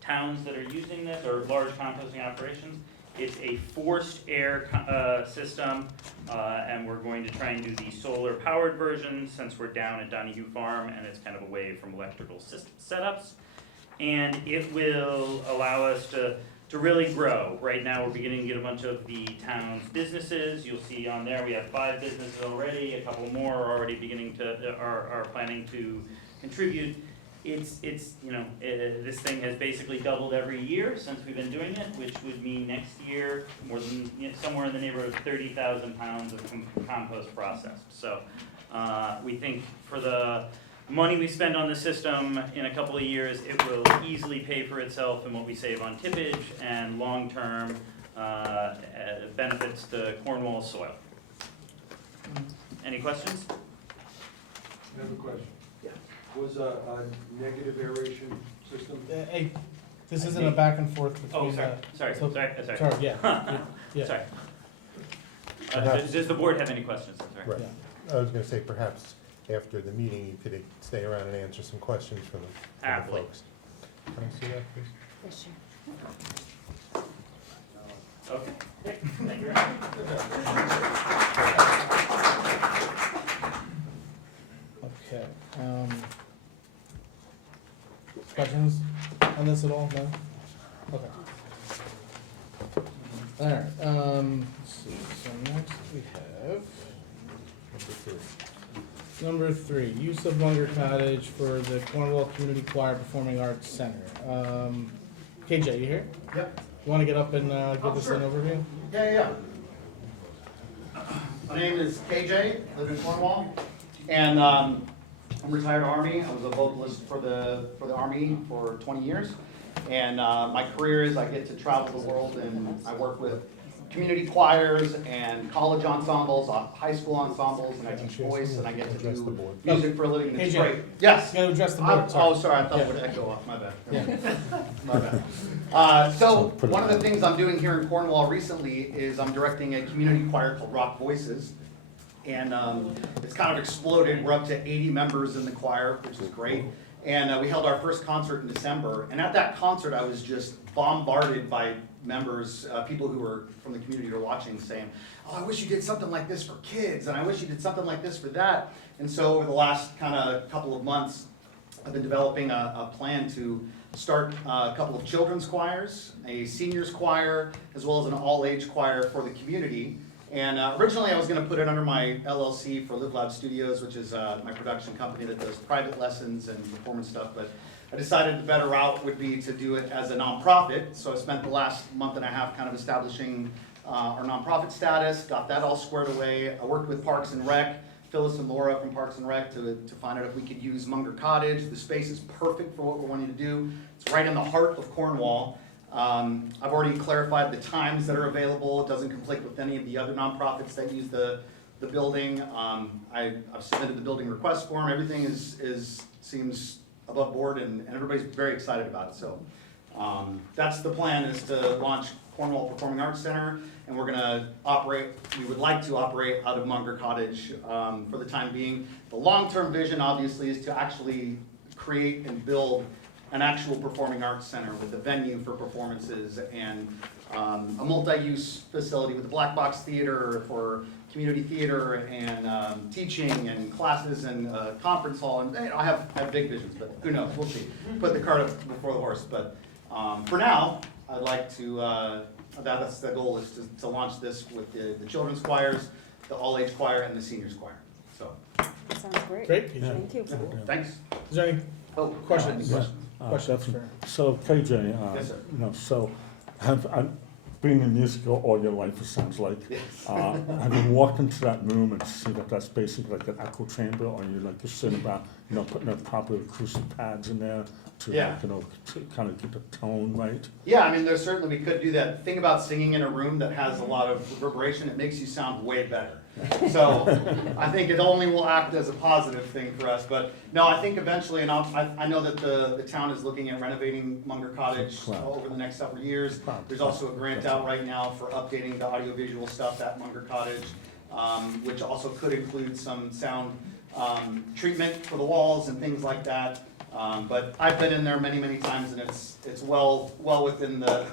towns that are using this, or large composting operations. It's a forced air system, and we're going to try and do the solar powered version since we're down at Donahue Farm and it's kind of away from electrical setups. And it will allow us to really grow. Right now we're beginning to get a bunch of the town's businesses. You'll see on there we have 5 businesses already. A couple more are already beginning to, are planning to contribute. It's this thing has basically doubled every year since we've been doing it, which would mean next year more than, somewhere in the neighborhood of 30,000 pounds of compost processed. So we think for the money we spend on the system in a couple of years, it will easily pay for itself in what we save on tippage and long-term benefits to Cornwall soil. Any questions? I have a question. Was a negative aeration system? Hey, this isn't a back and forth between. Oh, sorry. Sorry, yeah. Sorry. Perhaps- Does the board have any questions? I'm sorry. Right. I was gonna say, perhaps after the meeting, you could stay around and answer some questions from the Happily. folks. Can I see that, please? Yes, sir. Okay. Thank you very much. Okay. Questions on this at all? No? Okay. All right, let's see, so next we have number 3, use of Munger Cottage for the Cornwall Community Choir Performing Arts Center. KJ, you here? Yep. You wanna get up and give us sure. an overview? Yeah. My name is KJ, live in Cornwall, and I'm retired Army. I was a vocalist for the Army for 20 years, and my career is I get to travel the world, and I work with community choirs and college ensembles, high school ensembles, and I teach voice, and I get to do music for a living, and it's KJ, great. Yes? You gotta address the board, sorry. Oh, sorry, I thought it would echo off, my bad. My bad. So, one of the things I'm doing here in Cornwall recently is I'm directing a community choir called Rock Voices. And it's kind of exploded. We're up to 80 members in the choir, which is great. And we held our first concert in December. And at that concert, I was just bombarded by members, people who were from the community who were watching, saying, "Oh, I wish you did something like this for kids, and I wish you did something like this for that." And so over the last kind of couple of months, I've been developing a plan to start a couple of children's choirs, a seniors choir, as well as an all-age choir for the community. And originally I was going to put it under my LLC for Live Loud Studios, which is my production company that does private lessons and performance stuff, but I decided the better route would be to do it as a nonprofit. So I spent the last month and a half kind of establishing our nonprofit status, got that all squared away. I worked with Parks and Rec, Phyllis and Laura from Parks and Rec to find out if we could use Munger Cottage. The space is perfect for what we're wanting to do. It's right in the heart of Cornwall. I've already clarified the times that are available. It doesn't conflict with any of the other nonprofits that use the building. I've submitted the building request form. Everything seems above board, and everybody's very excited about it. So that's the plan, is to launch Cornwall Performing Arts Center, and we're gonna we would like to operate out of Munger Cottage for the time being. The long-term vision, obviously, is to actually create and build an actual performing arts center with a venue for performances and a multi-use facility with a black box theater for community theater and teaching and classes and conference hall. And I have big visions, but who knows? We'll see. Put the cart up before the horse. But for now, I'd like to, that's the goal, is to launch this with the children's choirs, the all-age choir, and the seniors choir. So. Sounds great. Great. Thank you. Thanks. Is there any questions? Yeah. Questions Definitely. for- So KJ, Yes, sir. so I've been in music all your life, it sounds like. Yes. Have you walked into that room and see that that's basically like an echo chamber, or you like just sitting about, putting the proper acoustic pads in there to, Yeah. to kind of get the tone right? Yeah, I mean, there's certainly, we could do that. The thing about singing in a room that has a lot of reverberation, it makes you sound way better. So I think it only will act as a positive thing for us. But no, I think eventually, and I know that the town is looking at renovating Munger Cottage over the next several years. There's also a grant out right now for updating the audiovisual stuff at Munger Cottage, which also could include some sound treatment for the walls and things like that. But I've been in there many times, and it's well within the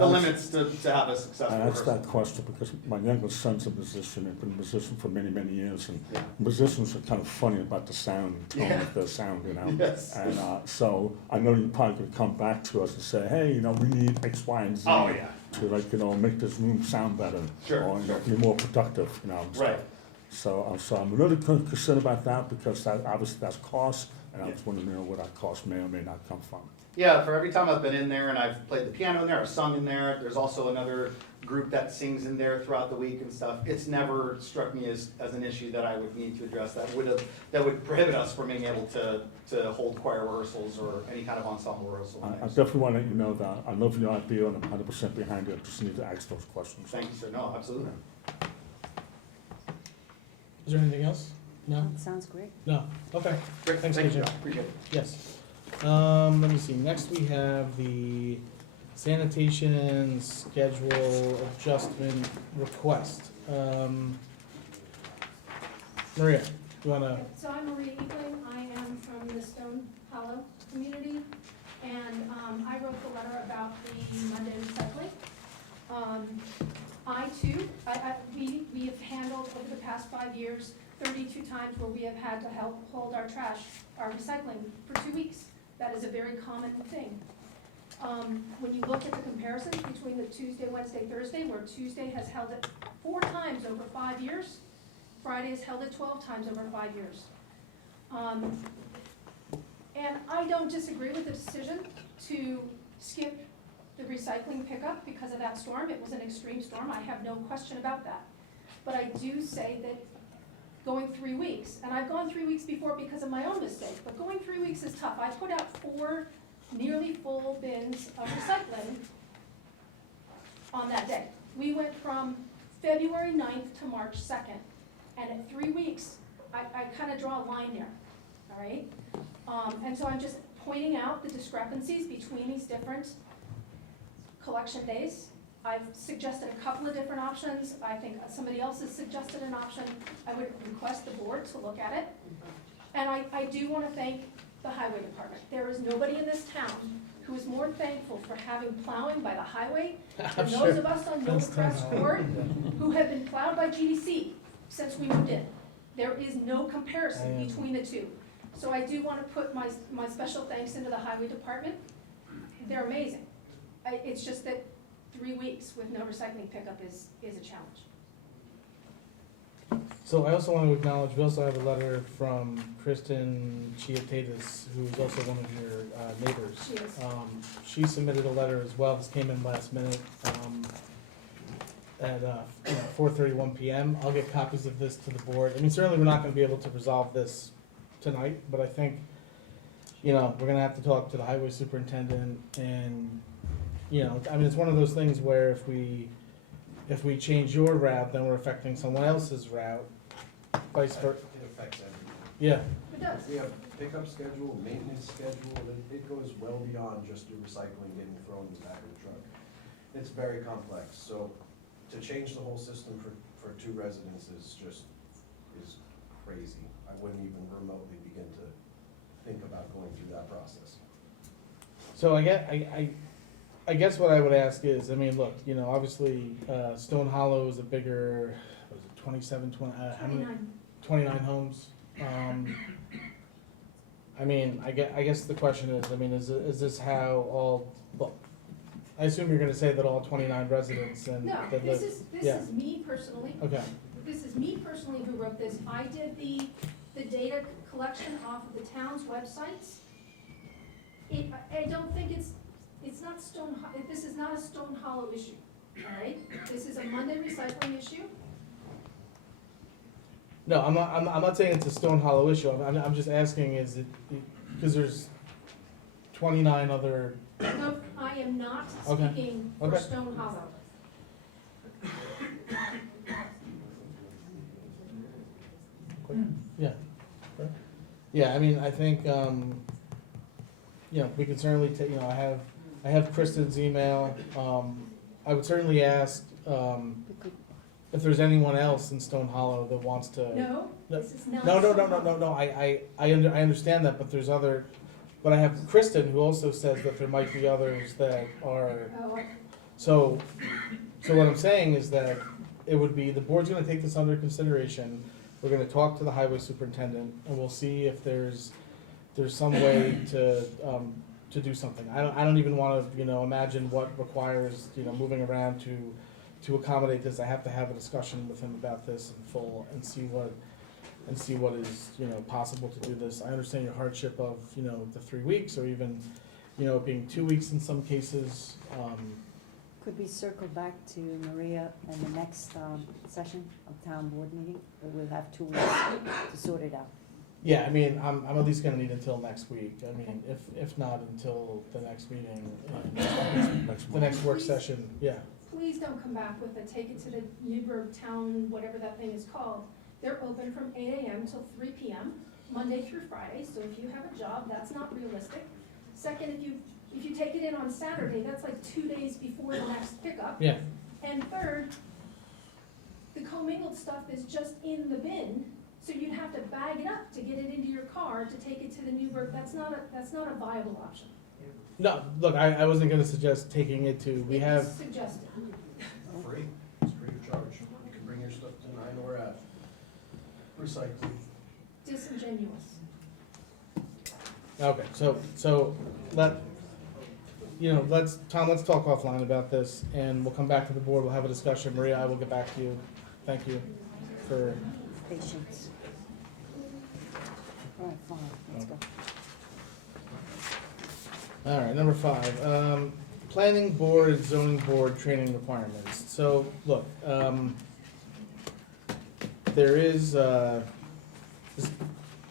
limits to have a successful I asked rehearsal. that question because my youngest son's a musician, and been a musician for many years, and musicians are kind of funny about the sound, tone of their sound, Yes. And so I know you're probably gonna come back to us and say, hey, we need X, Y, and Z Oh, yeah. to make this room sound better. Sure, Or sure. be more productive, Right. So I'm a little concerned about that, because obviously that's cost, and I just want to know where that cost may or may not come from. Yeah, for every time I've been in there and I've played the piano in there, I've sung in there, there's also another group that sings in there throughout the week and stuff. It's never struck me as an issue that I would need to address that would prohibit us from being able to hold choir rehearsals or any kind of ensemble rehearsal. I definitely want to let you know that I love your idea and I'm 100% behind it. Just need to ask those questions. Thank you, sir. No, absolutely. Is there anything else? No? Sounds great. No? Okay. Great, Thanks, thank you, KJ. John. Appreciate it. Yes. Let me see, next we have the sanitation schedule adjustment request. Maria, you wanna? So I'm Maria Eagling, I am from the Stone Hollow community, and I wrote the letter about the Monday recycling. We have handled over the past 5 years 32 times where we have had to help hold our trash, our recycling for 2 weeks. That is a very common thing. When you look at the comparisons between the Tuesday, Wednesday, Thursday, where Tuesday has held it 4 times over 5 years, Friday has held it 12 times over 5 years. And I don't disagree with the decision to skip the recycling pickup because of that storm. It was an extreme storm, I have no question about that. but I do say that going 3 weeks, and I've gone 3 weeks before because of my own mistake, but going 3 weeks is tough. I put out 4 nearly full bins of recycling on that day. We went from February 9th to March 2nd, and at 3 weeks, I kind of draw a line there, all right? And so I'm just pointing out the discrepancies between these different collection days. I've suggested a couple of different options. I think somebody else has suggested an option. I would request the board to look at it. And I do want to thank the highway department. There is nobody in this town who is more thankful for having plowing by the highway than those of us on Novacrest Court who have been plowed by GDC since we moved in. There is no comparison between the two. So I do want to put my special thanks into the highway department. They're amazing. It's just that 3 weeks with no recycling pickup is a challenge. So I also want to acknowledge, we also have a letter from Kristen Chiatatis, who is also one of your neighbors. She is. She submitted a letter as well, this came in last minute, at 4:31 PM. I'll get copies of this to the board. I mean, certainly we're not gonna be able to resolve this tonight, but I think, we're gonna have to talk to the highway superintendent and, I mean, it's one of those things where if we change your route, then we're affecting someone else's route, vice versa. It affects everything. Yeah, It does. We have pickup schedule, maintenance schedule, it goes well beyond just the recycling getting thrown in the back of the truck. It's very complex, so to change the whole system for 2 residents is crazy. I wouldn't even remotely begin to think about going through that process. so I guess what I would ask is, I mean, look, obviously, Stone Hollow is a bigger, what is it, 29 homes. I mean, I guess the question is, I mean, is this how all, well, I assume you're gonna say that all 29 residents and No, that this live. is Yeah. me personally. Okay, This is me personally who wrote this. I did the data collection off of the town's websites. I don't think it's not this is not a Stone Hollow issue, all right? This is a Monday recycling issue. no, I'm not saying it's a Stone Hollow issue, I'm just asking, is it, because there's 29 other, No, I am not Okay. speaking for Okay. Stone Hollow. yeah. Yeah, I mean, I think, we could certainly take, I have Kristen's email, I would certainly ask, if there's anyone else in Stone Hollow that wants to. No, this is not. No, Stone Hollow. I understand that, but there's other, but I have Kristen who also says that there might be others that are, Oh, so what I'm saying is that it would be, the board's gonna take this under consideration, we're gonna talk to the highway superintendent, and we'll see if there's some way to do something. I don't even wanna, imagine what requires, moving around to accommodate this. I have to have a discussion with him about this in full and see what is, possible to do this. I understand your hardship of, the 3 weeks or even, being 2 weeks in some cases. Could we circle back to Maria in the next session of town board meeting? Or we'll have 2 weeks to sort it out? Yeah, I mean, I'm at least gonna need until next week. I mean, if not until the next meeting, the next work session, yeah. Please don't come back with a take it to the Newburgh Town, whatever that thing is called. They're open from 8 AM till 3 PM, Monday through Friday, so if you have a job, that's not realistic. Second, if you take it in on Saturday, that's like 2 days before the next pickup. Yeah, And third, the commingled stuff is just in the bin, so you'd have to bag it up to get it into your car to take it to the Newburgh. That's not a viable option. no, look, I wasn't gonna suggest taking it to, we It have, is suggested. Free, it's free of charge. You can bring your stuff to 9 or Ave. Recycling. Disingenuous. okay, so Tom, let's talk offline about this, and we'll come back to the board, we'll have a discussion. Maria, I will get back to you. Thank you for. Patience. All right, fine, let's go. All right, number 5, planning board, zoning board training requirements. So, look, there is,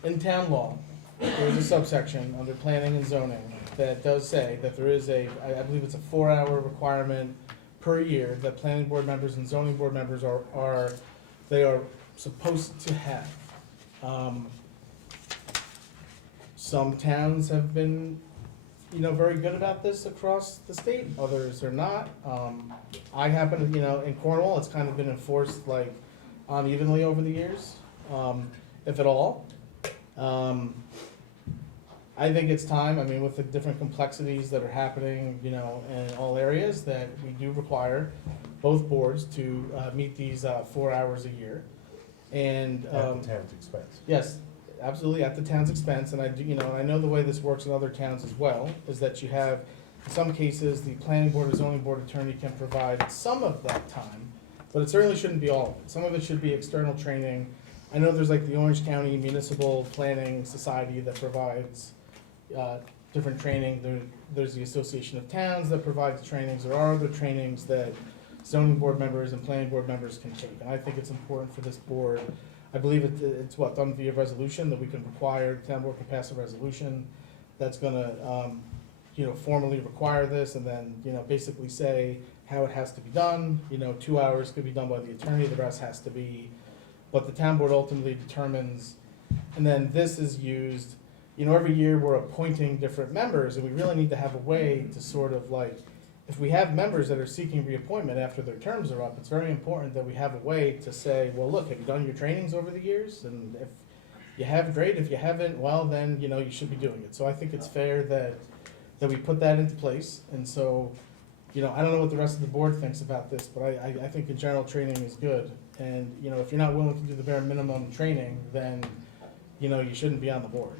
in town law, there is a subsection under planning and zoning that does say that there is I believe it's a 4-hour requirement per year that planning board members and zoning board members are supposed to have. Some towns have been, very good about this across the state, others are not. I happen to, in Cornwall, it's kind of been enforced like unevenly over the years, if at all. I think it's time, with the different complexities that are happening, in all areas, that we do require both boards to meet these 4 hours a year. And At the town's expense. yes, absolutely, at the town's expense, and I do, and I know the way this works in other towns as well, is that you have, in some cases, the planning board or zoning board attorney can provide some of that time, but it certainly shouldn't be all of it. Some of it should be external training. I know there's like the Orange County Municipal Planning Society that provides different training. There's the Association of Towns that provides trainings. There are other trainings that zoning board members and planning board members can take, and I think it's important for this board. I believe it's done via resolution, that we can require, the town board can pass a resolution that's gonna, formally require this, and then, basically say how it has to be done. 2 hours could be done by the attorney, the rest has to be, but the town board ultimately determines. And then this is used, every year we're appointing different members, and we really need to have a way to sort of like, if we have members that are seeking reappointment after their terms are up, it's very important that we have a way to say, well, look, have you done your trainings over the years? And if you have, great. If you haven't, well, then, you should be doing it. So I think it's fair that we put that into place. And so, I don't know what the rest of the board thinks about this, but I think in general, training is good. And, if you're not willing to do the bare minimum training, then, you shouldn't be on the board.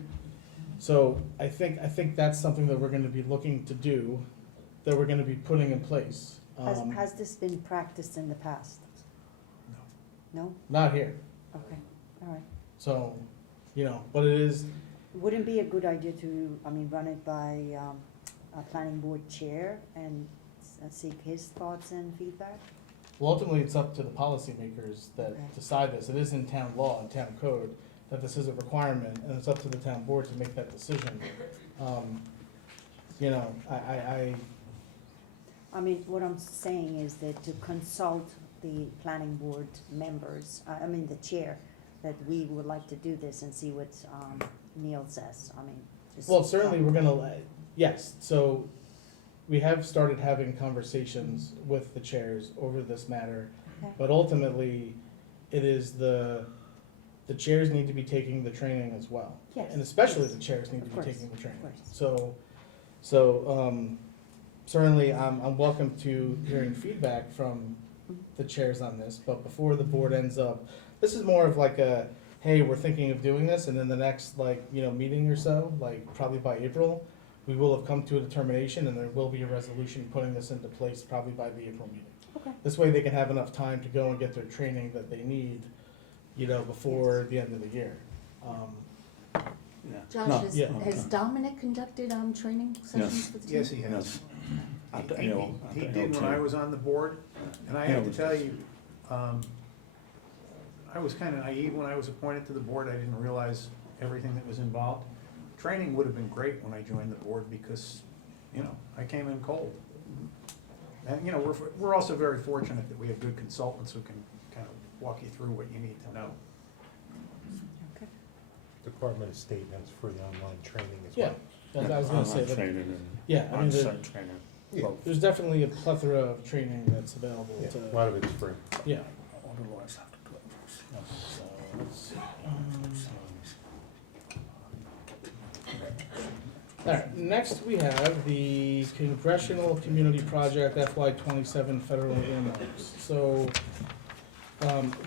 So I think that's something that we're gonna be looking to do, that we're gonna be putting in place. Has this been practiced in the past? No. Not here. Okay, all right. So, but it is, Wouldn't it be a good idea to, run it by a planning board chair and seek his thoughts and feedback? well, ultimately, it's up to the policymakers that Okay. decide this. It is in town law and town code that this is a requirement, and it's up to the town board to make that decision. What I'm saying is that to consult the planning board members, the chair, that we would like to do this and see what Neil says, just. Well, certainly, we're gonna, yes, so we have started having conversations with the chairs over this matter, Okay. but ultimately, it is the chairs need to be taking the training as well. Yes, And especially yes. the chairs need to Of be course, taking the training. of course. So, certainly, I'm welcome to hearing feedback from the chairs on this, but before the board ends up, this is more of like a, hey, we're thinking of doing this, and then the next, meeting or so, probably by April, we will have come to a determination, and there will be a resolution putting this into place probably by the April meeting. Okay. This way, they can have enough time to go and get their training that they need, before the end of the year. No, Josh, yeah. has Dominic conducted training sessions with you? Yes, he has. Yes. He did when I was on the board, and I have to tell you, I was kind of naive when I was appointed to the board. I didn't realize everything that was involved. Training would have been great when I joined the board because, I came in cold. And, we're also very fortunate that we have good consultants who can kind of walk you through what you need to know. Okay. Department of State has free online training as Yeah, well. I was gonna say Online that, training and yeah, on-site training. Yeah. there's definitely a plethora of training that's available Yeah, to. a lot of it's free. Yeah. Otherwise, have to do it first. So, let's see. All right, next we have the Congressional Community Project FY '27 federal earmarks. So,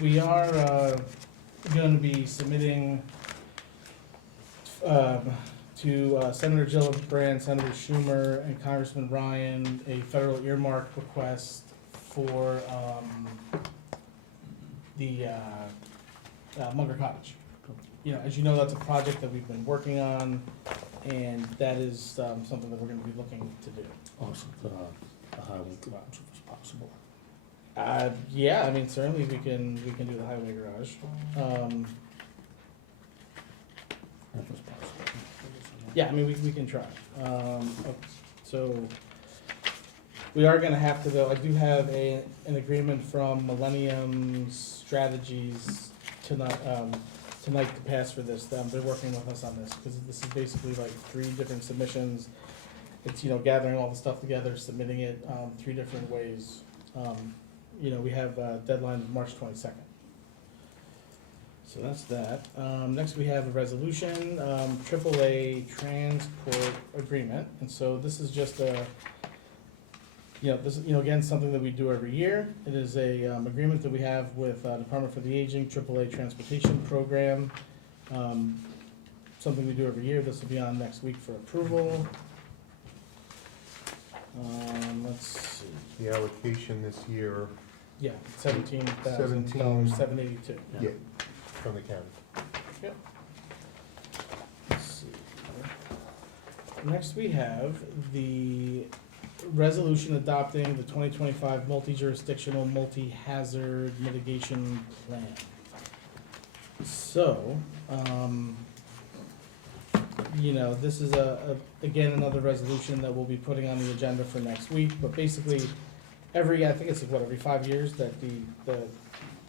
we are, gonna be submitting, to Senator Gillibrand, Senator Schumer, and Congressman Ryan, a federal earmark request for, the, Munger Cottage. As you know, that's a project that we've been working on, and that is, something that we're gonna be looking to do. Also, the highway garage if it's possible. Yeah, I mean, certainly we can do the highway garage. If it's possible. Yeah, I mean, we can try. So, we are gonna have to, though, I do have an agreement from Millennium Strategies tonight to pass for this. They're working with us on this, because this is basically like 3 different submissions. It's, gathering all the stuff together, submitting it, 3 different ways. We have a deadline of March 22nd. So that's that. Next we have a resolution, AAA transport agreement. And so this is just again, something that we do every year. It is a, agreement that we have with, Department for the Aging, AAA Transportation Program. Something we do every year. This will be on next week for approval. Let's see. The allocation this year, Yeah, $17,782. yeah, from the county. Yep. Let's see. Next, we have the resolution adopting the 2025 multi-jurisdictional, multi-hazard mitigation plan. So, this is again, another resolution that we'll be putting on the agenda for next week, but basically, I think it's every 5 years that the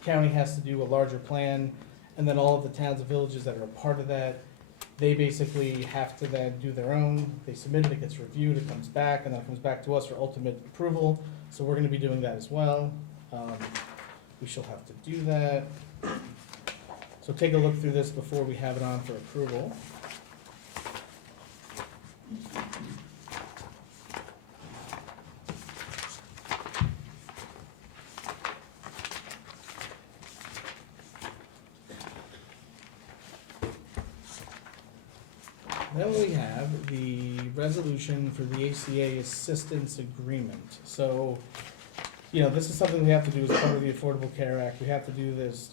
county has to do a larger plan, and then all of the towns and villages that are a part of that, they basically have to then do their own. They submit it, it gets reviewed, it comes back, and then it comes back to us for ultimate approval. So we're gonna be doing that as well. We shall have to do that. So take a look through this before we have it on for approval. Then we have the resolution for the ACA Assistance Agreement. So, this is something we have to do as part of the Affordable Care Act. We have to do this,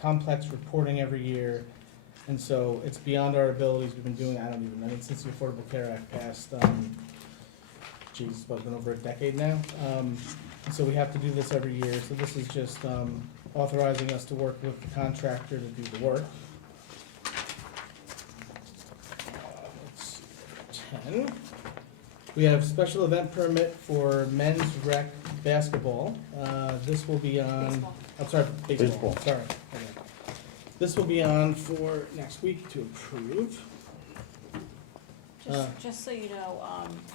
complex reporting every year. And so it's beyond our abilities. We've been doing, since the Affordable Care Act passed, it's been over a decade now. And so we have to do this every year. So this is just authorizing us to work with the contractor to do the work. Let's see, 10. We have special event permit for men's rec basketball. This will be on, Baseball. I'm sorry, baseball, Baseball. sorry. Okay. This will be on for next week to approve. Just so you know,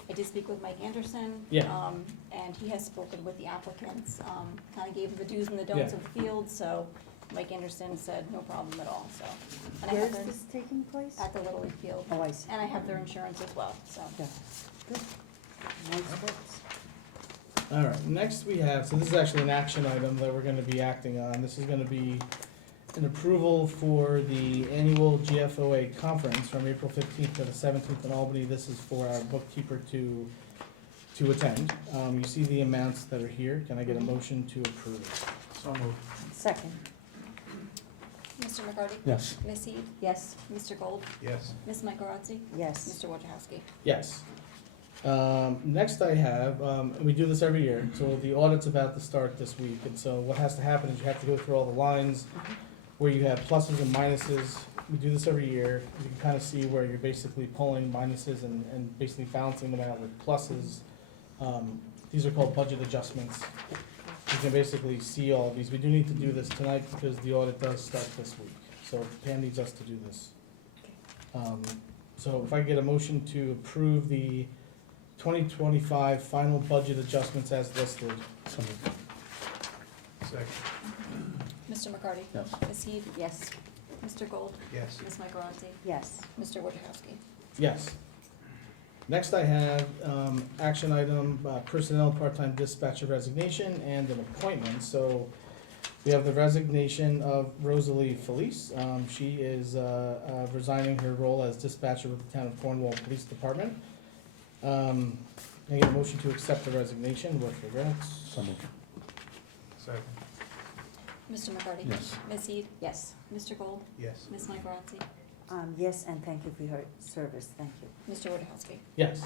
I did speak with Mike Anderson. Yeah. And he has spoken with the applicants, kind of gave the do's and the don'ts Yeah. of the field, so Mike Anderson said no problem at all, so. And I Where have is their- this taking place? At the Little League Field. Oh, I see. And I have their insurance as well, so. Yeah. Good. Nice works. All right, next we have, so this is actually an action item that we're gonna be acting on. This is gonna be an approval for the annual GFOA conference from April 15th to the 17th in Albany. This is for our bookkeeper to attend. You see the amounts that are here. Can I get a motion to approve? So moved. Second, Mr. McCarty? Yes. Ms. Heed? yes, Mr. Gold? Yes. Ms. Michaelozzi? yes. Mr. Wojciechowski? Yes. Next I have, we do this every year, so the audit's about to start this week, and so what has to happen is you have to go through all the lines where you have pluses and minuses. We do this every year. You can kind of see where you're basically pulling minuses and basically balancing them out with pluses. These are called budget adjustments. You can basically see all of these. We do need to do this tonight because the audit does start this week, so Pam needs us to do this. So if I get a motion to approve the 2025 final budget adjustments as listed. So moved. Second. Mr. McCarty? Yes. Ms. Heed? Yes, Mr. Gold? Yes. Ms. Michaelozzi? yes. Mr. Wojciechowski? Yes. Next I have, action item, personnel part-time dispatcher resignation and an appointment. So we have the resignation of Rosalie Felice. She is, resigning her role as dispatcher with the Town of Cornwall Police Department. Can I get a motion to accept the resignation with regrets? So moved. Second. Mr. McCarty? Yes. Ms. Heed? Yes. Mr. Gold? Yes. Ms. Michaelozzi? Yes, and thank you for your service, thank you. Mr. Wojciechowski? Yes.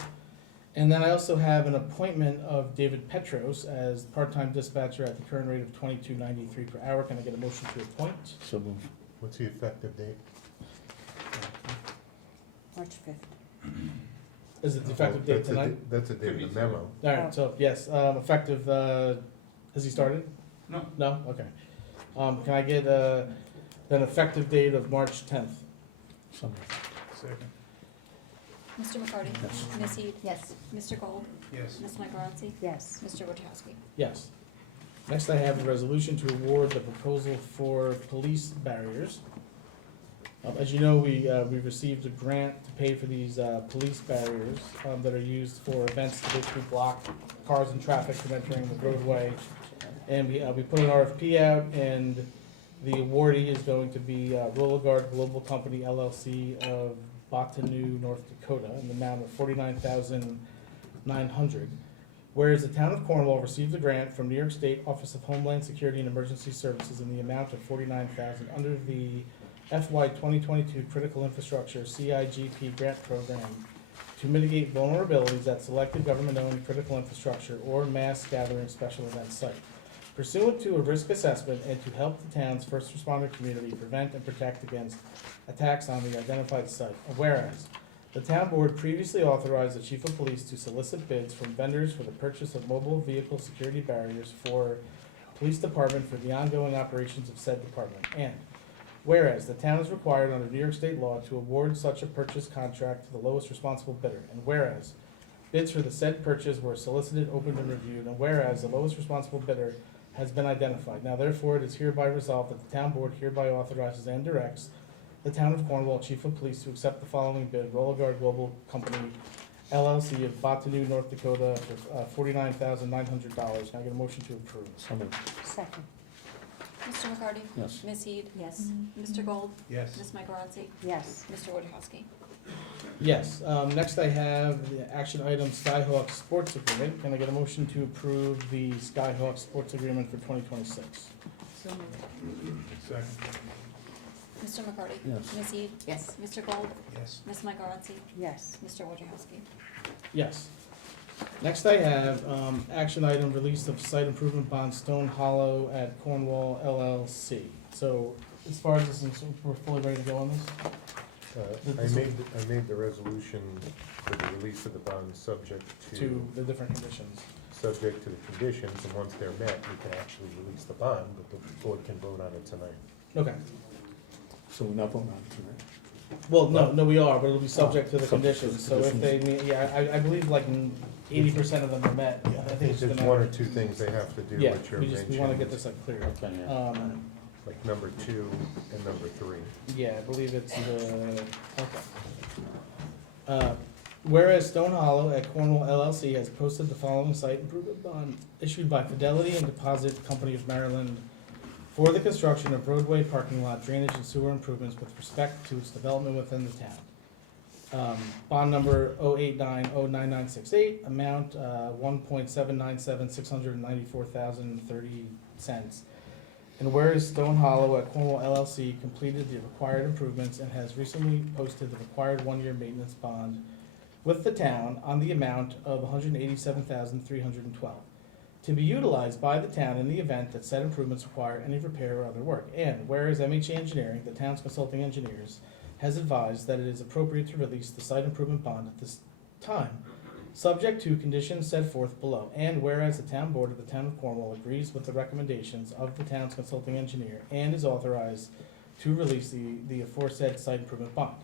And then I also have an appointment of David Petros as part-time dispatcher at the current rate of $22.93 per hour. Can I get a motion to appoint? So move. What's the effective date? March 5th. Is it the effective date That's a tonight? That's a date of the memo. All right, so yes, effective, has he started? No. No? Okay. Can I get an effective date of March 10th? So moved. Second. Mr. McCarty? Yes. Ms. Heath? Yes. Mr. Gold? Yes. Ms. Michaelozzi? Yes. Mr. Wojciechowski? Yes. Next, I have the resolution to award the proposal for police barriers. As you know, we received a grant to pay for these police barriers that are used for events to basically block cars and traffic from entering the roadway. And we put an RFP out, and the awardee is going to be Roller Guard Global Company LLC of Bottineau, North Dakota, in the amount of $49,900. Whereas the town of Cornwall received a grant from New York State Office of Homeland Security and Emergency Services in the amount of $49,000 under the FY 2022 Critical Infrastructure CIGP grant program to mitigate vulnerabilities at selected government-owned critical infrastructure or mass gathering special event site. Pursuant to a risk assessment and to help the town's first responder community prevent and protect against attacks on the identified site. Whereas the town board previously authorized the chief of police to solicit bids from vendors for the purchase of mobile vehicle security barriers for police department for the ongoing operations of said department. And whereas the town is required under New York State law to award such a purchase contract to the lowest responsible bidder. And whereas bids for the said purchase were solicited, opened, and reviewed. And whereas the lowest responsible bidder has been identified. Now therefore, it is hereby resolved that the town board hereby authorizes and directs the town of Cornwall chief of police to accept the following bid: Roller Guard Global Company LLC of Bottineau, North Dakota, for $49,900. Can I get a motion to approve? So moved. Second. Mr. McCarty? Yes. Ms. Heath? Yes. Mr. Gold? Yes. Ms. Michaelozzi? Yes. Mr. Wojciechowski? Yes. Next, I have the action item Skyhawk Sports Agreement. Can I get a motion to approve the Skyhawk Sports Agreement for 2026? So moved. Second. Mr. McCarty? Yes. Ms. Heath? Yes. Mr. Gold? Yes. Ms. Michaelozzi? Yes. Mr. Wojciechowski? Yes. Next, I have action item release of site improvement bond Stone Hollow at Cornwall LLC. So as far as this is, we're fully ready to go on this? I made the resolution for the release of the bond subject To the different conditions. subject to the conditions, and once they're met, we can actually release the bond, but the board can vote on it tonight. Okay. So we're not voting on it tonight? Well, no, we are, but it'll be subject to the Subject to the conditions. So if they, I believe like 80% of them are met. I think it's there's just a one or matter- two things they have to do, Yeah, which are we wanna get mentioned, this like clear. Okay, yeah. like number 2 and number 3. Yeah, I believe it's the, okay. Whereas Stone Hollow at Cornwall LLC has posted the following site improvement bond issued by Fidelity and Deposit Company of Maryland for the construction of roadway, parking lot, drainage, and sewer improvements with respect to its development within the town. Bond number 089-09968, amount $1.797,694,030. And whereas Stone Hollow at Cornwall LLC completed the required improvements and has recently posted the required one-year maintenance bond with the town on the amount of $187,312 to be utilized by the town in the event that said improvements require any repair or other work. And whereas MHA Engineering, the town's consulting engineers, has advised that it is appropriate to release the site improvement bond at this time, subject to conditions set forth below. And whereas the town board of the town of Cornwall agrees with the recommendations of the town's consulting engineer and is authorized to release the aforesaid site improvement bond.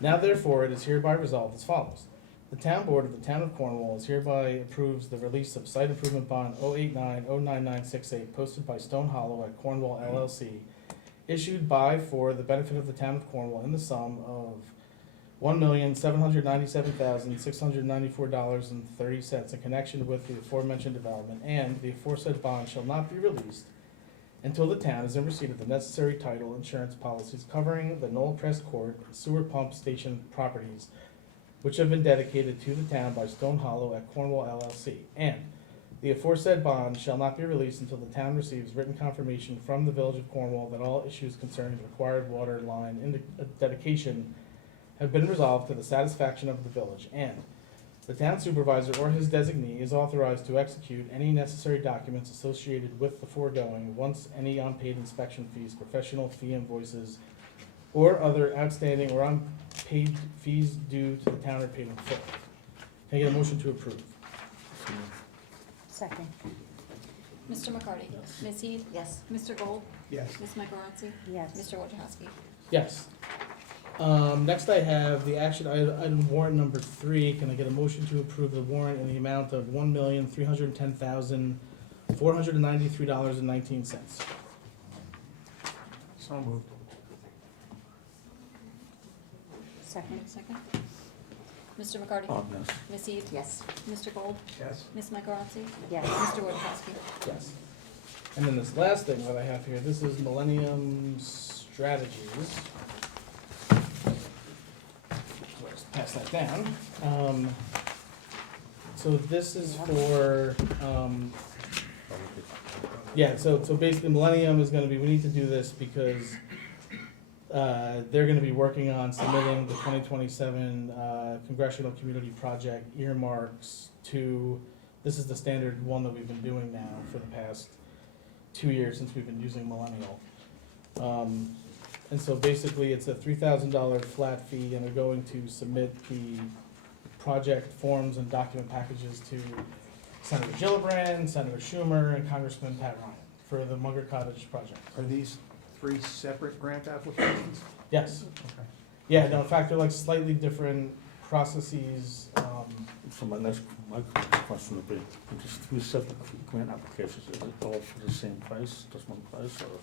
Now therefore, it is hereby resolved as follows. The town board of the town of Cornwall is hereby approves the release of site improvement bond 089-09968 posted by Stone Hollow at Cornwall LLC, issued by for the benefit of the town of Cornwall in the sum of $1,797,694.30 in connection with the aforementioned development, and the aforesaid bond shall not be released until the town is in receipt of the necessary title insurance policies covering the Knoll Press Court sewer pump station properties which have been dedicated to the town by Stone Hollow at Cornwall LLC. And the aforesaid bond shall not be released until the town receives written confirmation from the village of Cornwall that all issues concerning the required water line dedication have been resolved to the satisfaction of the village. And The town supervisor or his designee is authorized to execute any necessary documents associated with the foregoing once any unpaid inspection fees, professional fee invoices, or other outstanding or unpaid fees due to the town are paid in full. Can I get a motion to approve? Second. Mr. McCarty? Ms. Heath? Yes. Mr. Gold? Yes. Ms. Michaelozzi? Yes. Mr. Wojciechowski? Yes. Next I have the action item warrant number 3. Can I get a motion to approve the warrant in the amount of $1,310,493.19? So moved. Second. Second. Mr. McCarty? Yes. Ms. Heath? Yes. Mr. Gold? Yes. Ms. Michaelozzi? Yes. Mr. Wojciechowski? Yes. And then this last thing that I have here, this is Millennium Strategies. Let's pass that down. So this is for, yeah, so basically Millennium is gonna be, we need to do this because they're gonna be working on submitting the 2027 Congressional Community Project earmarks to, this is the standard one that we've been doing now for the past 2 years since we've been using Millennial. And so basically, it's a $3,000 flat fee, and they're going to submit the project forms and document packages to Senator Gillibrand, Senator Schumer, and Congressman Pat Ryan for the Munger Cottage project. Are these 3 separate grant applications? Yes. Okay. Yeah, no, in fact, they're like slightly different processes. So my question would be, just 3 separate grant applications, is it all for the same price, just one price, or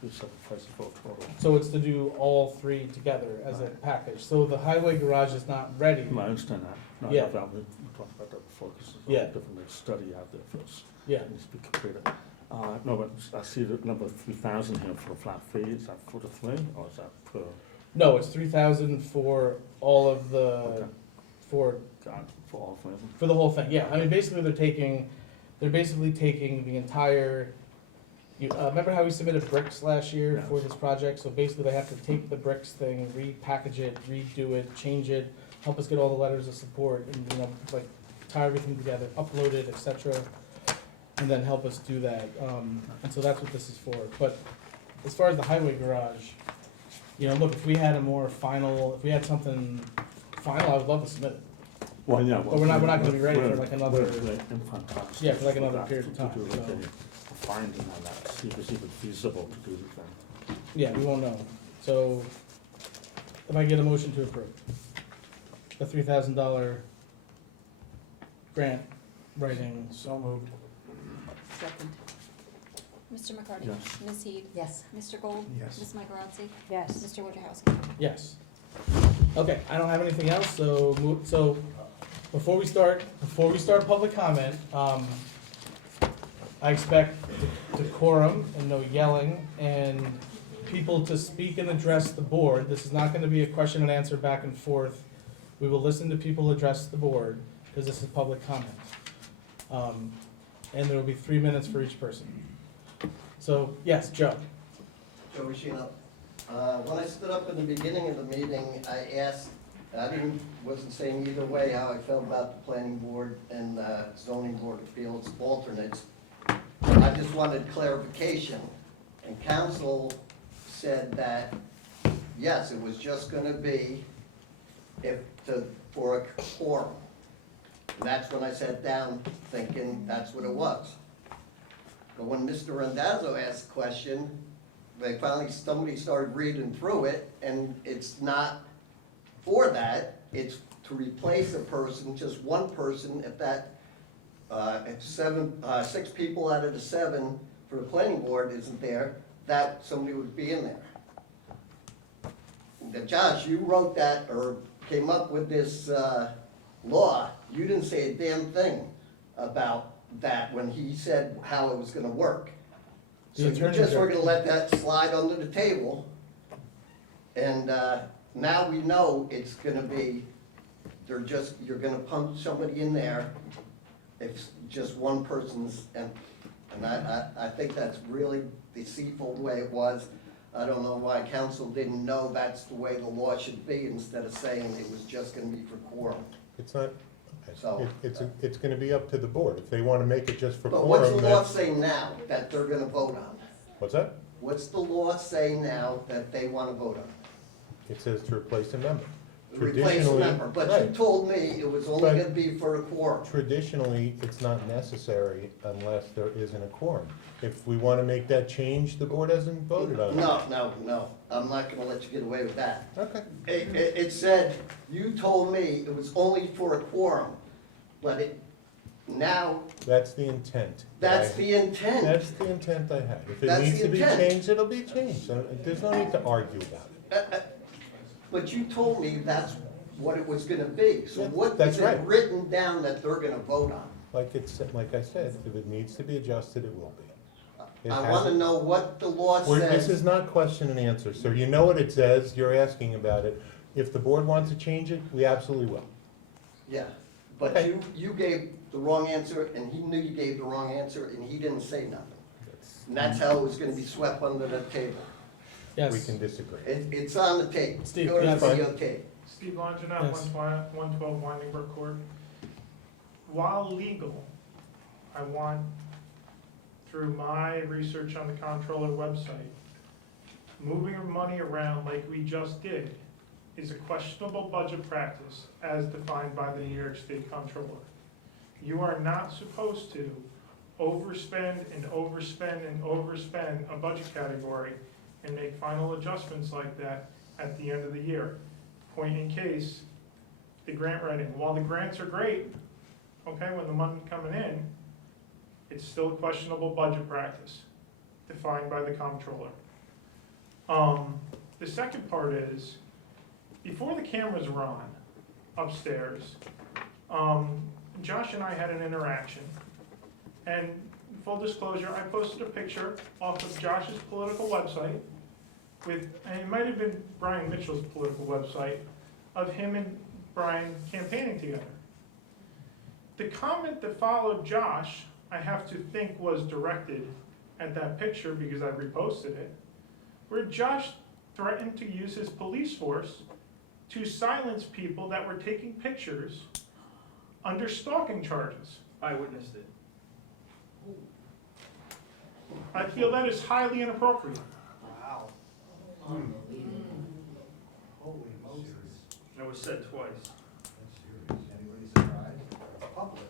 3 separate prices for total? So it's to do all 3 together as a package. So the highway garage is not ready. No, I understand that. No, Yeah. we talked about that before, because there's Yeah. a different study out there first. Yeah. It needs to be completed. No, but I see the number 3,000 here for a flat fee, is that for the 3, or is that per? No, it's 3,000 for all of the, Okay. for For all 3 of them? For the whole thing, yeah. I mean, basically, they're basically taking the entire, remember how we submitted bricks last year Yeah. for this project? So basically, they have to take the bricks thing, repackage it, redo it, change it, help us get all the letters of support, and, like, tie everything together, upload it, et cetera, and then help us do that. And so that's what this is for. But as far as the highway garage, look, if we had a more final, if we had something final, I would love to submit it. Well, yeah. But we're not gonna be ready for like another, infant process. yeah, for like another period of To time, do like so. a finding on that, see if it's even feasible to do the thing. Yeah, we won't know. So if I get a motion to approve the $3,000 grant writing. So moved. Second. Mr. McCarty? Yes. Ms. Heath? Yes. Mr. Gold? Yes. Ms. Michaelozzi? Yes. Mr. Wojciechowski? Yes. Okay, I don't have anything else, so before we start public comment, I expect decorum and no yelling and people to speak and address the board. This is not gonna be a question and answer back and forth. We will listen to people address the board, because this is public comment. And there will be 3 minutes for each person. So, yes, Joe. Joe Rashino. When I stood up in the beginning of the meeting, I asked, wasn't saying either way how I felt about the planning board and zoning board of appeals alternates. I just wanted clarification. And council said that, yes, it was just gonna be for a quorum. And that's when I sat down thinking that's what it was. But when Mr. Randazzo asked the question, somebody started reading through it, and it's not for that, it's to replace a person, just one person, if 6 people out of the 7 for the planning board isn't there, that somebody would be in there. Now, Josh, you wrote that, or came up with this law, you didn't say a damn thing about that when he said how it was gonna work. So you just were gonna let that slide under the table, and now we know it's gonna be, you're gonna pump somebody in there if just one person's, and I think that's really deceitful the way it was. I don't know why council didn't know that's the way the law should be, instead of saying it was just gonna be for quorum. It's not, okay, so. It's gonna be up to the board. If they wanna make it just for But what's the quorum, law that's, say now that they're gonna vote on? what's that? What's the law say now that they wanna vote on? It says to replace a member. Replace a Traditionally- member, but you right. told me it was only But- gonna be for a quorum. Traditionally, it's not necessary unless there isn't a quorum. If we wanna make that change, the board hasn't voted on it. No, I'm not gonna let you get away with that. Okay. It said, you told me it was only for a quorum, but now, That's the intent. that's the intent. That's the intent I had. If it That's needs the to be intent. changed, it'll be changed. There's no need to argue about it. But you told me that's what it was gonna be, so Yeah, what that's is it right. written down that they're gonna vote on? Like I said, if it needs to be adjusted, it will be. It I wanna hasn't- know what the law This says. is not question and answer, so you know what it says, you're asking about it. If the board wants to change it, we absolutely will. Yeah, but Okay. you gave the wrong answer, and he knew you gave the wrong answer, and he didn't say nothing. And that's how it was gonna be swept under the table. We Yes. can disagree. It's on the tape. Steve, Go to yes. the videotape. Steve Longinot, Yes. 112 Winding Brook Court. While legal, I want, through my research on the comptroller website, moving money around like we just did is a questionable budget practice as defined by the New York State Comptroller. You are not supposed to overspend and overspend and overspend a budget category and make final adjustments like that at the end of the year. Point in case, the grant writing, while the grants are great, okay, when the money coming in, it's still a questionable budget practice defined by the comptroller. The second part is, before the cameras were on upstairs, Josh and I had an interaction. And full disclosure, I posted a picture off of Josh's political website with, and it might have been Brian Mitchell's political website, of him and Brian campaigning together. The comment that followed Josh, I have to think was directed at that picture because I reposted it, where Josh threatened to use his police force to silence people that were taking pictures under stalking charges. I witnessed it. I feel that is highly inappropriate. Wow. Holy Moses. And it was said twice. Anybody surprised? It's public.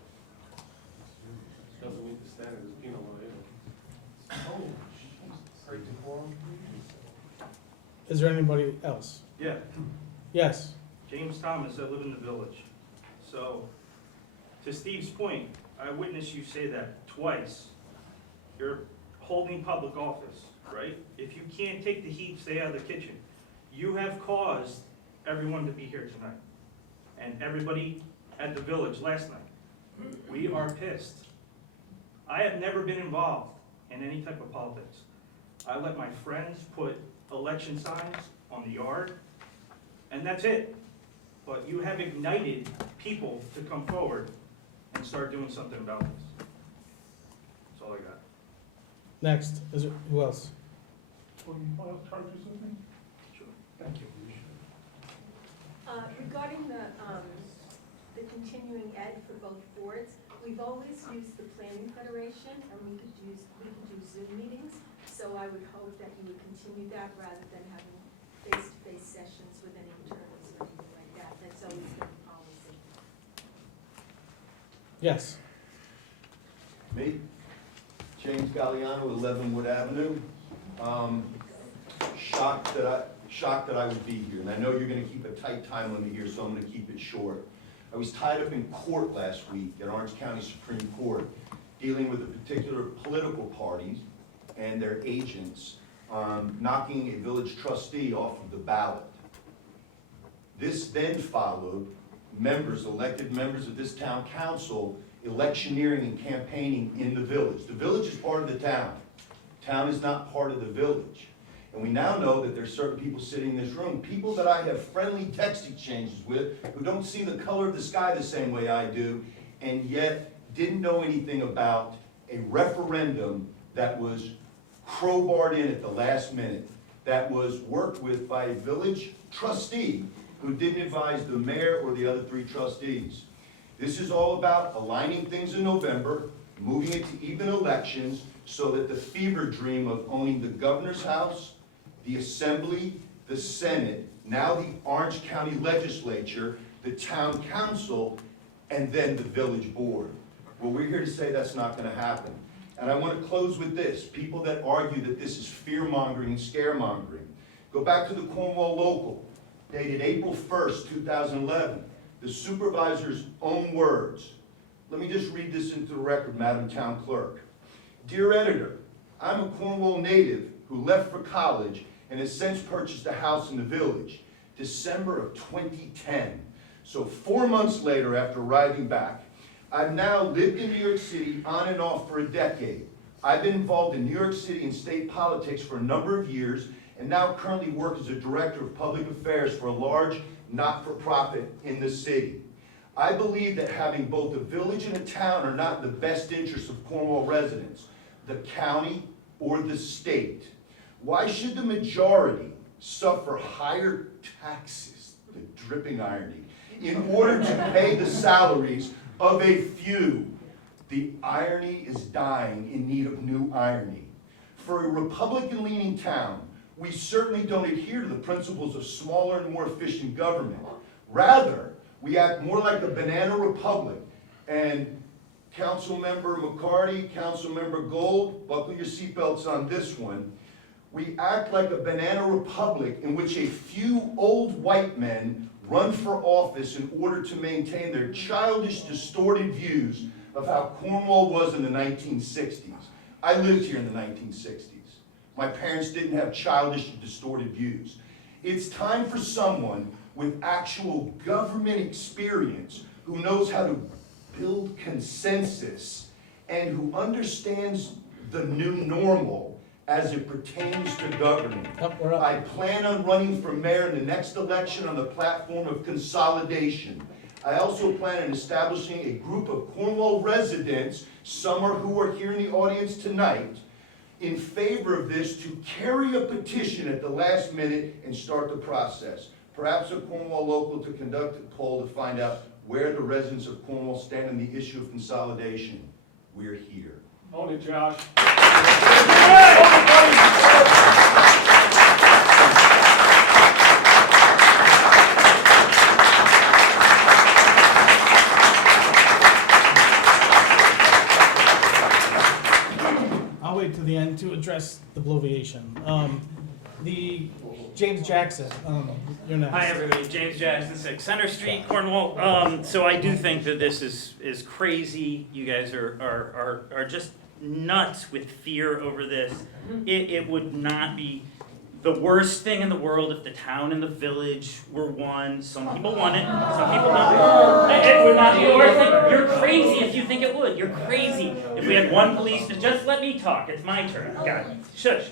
Doesn't meet the standard as penal liability. Break the quorum. Is there anybody else? Yeah. Yes. James Thomas, I live in the village. So, to Steve's point, I witnessed you say that twice. You're holding public office, right? If you can't take the heat, stay out of the kitchen. You have caused everyone to be here tonight. And everybody at the village last night. We are pissed. I have never been involved in any type of politics. I let my friends put election signs on the yard, and that's it. But you have ignited people to come forward and start doing something about this. That's all I got. Next, who else? Will you file charges with me? Sure. Thank you. Regarding the continuing ed for both boards, we've always used the Planning Federation, and we could do Zoom meetings, so I would hope that you would continue that rather than having face-to-face sessions with any attorneys or anything like that. That's always been the policy. Yes. Me, James Galliano, 11 Wood Avenue. Shocked that I would be here, and I know you're gonna keep a tight time limit here, so I'm gonna keep it short. I was tied up in court last week at Orange County Supreme Court, dealing with a particular political parties and their agents, knocking a village trustee off of the ballot. This then followed elected members of this town council, electioneering and campaigning in the village. The village is part of the town. Town is not part of the village. And we now know that there's certain people sitting in this room, people that I have friendly text exchanges with, who don't see the color of the sky the same way I do, and yet didn't know anything about a referendum that was crowbarred in at the last minute, that was worked with by a village trustee who didn't advise the mayor or the other 3 trustees. This is all about aligning things in November, moving it to even elections, so that the fever dream of owning the governor's house, the assembly, the Senate, now the Orange County Legislature, the town council, and then the village board. Well, we're here to say that's not gonna happen. And I want to close with this. People that argue that this is fear-mongering and scaremongering. Go back to the Cornwall Local, dated April 1st, 2011. The supervisor's own words. Let me just read this into the record, Madam Town Clerk. Dear editor, I'm a Cornwall native who left for college and has since purchased a house in the village, December of 2010. So 4 months later, after arriving back, I've now lived in New York City on and off for a decade. I've been involved in New York City and state politics for a number of years and now currently work as a director of public affairs for a large not-for-profit in the city. I believe that having both a village and a town are not in the best interest of Cornwall residents, the county, or the state. Why should the majority suffer higher taxes, the dripping irony, in order to pay the salaries of a few? The irony is dying in need of new irony. For a Republican-leaning town, we certainly don't adhere to the principles of smaller and more efficient government. Rather, we act more like a banana republic. And Councilmember McCarty, Councilmember Gold, buckle your seatbelts on this one. We act like a banana republic in which a few old white men run for office in order to maintain their childish, distorted views of how Cornwall was in the 1960s. I lived here in the 1960s. My parents didn't have childish, distorted views. It's time for someone with actual government experience who knows how to build consensus and who understands the new normal as it pertains to government. I plan on running for mayor in the next election on the platform of consolidation. I also plan on establishing a group of Cornwall residents, some are who are here in the audience tonight, in favor of this to carry a petition at the last minute and start the process. Perhaps a Cornwall local to conduct a poll to find out where the residents of Cornwall stand on the issue of consolidation. We're here. Own it, Josh. I'll wait to the end to address the bloviation. The James Jackson, you're next. Hi, everybody. James Jackson, 6 Center Street, Cornwall. So I do think that this is crazy. You guys are just nuts with fear over this. It would not be the worst thing in the world if the town and the village were one. Some people want it, some people don't. It would not be the worst thing. You're crazy if you think it would. You're crazy if we had one police. Just let me talk. It's my turn. God, shush.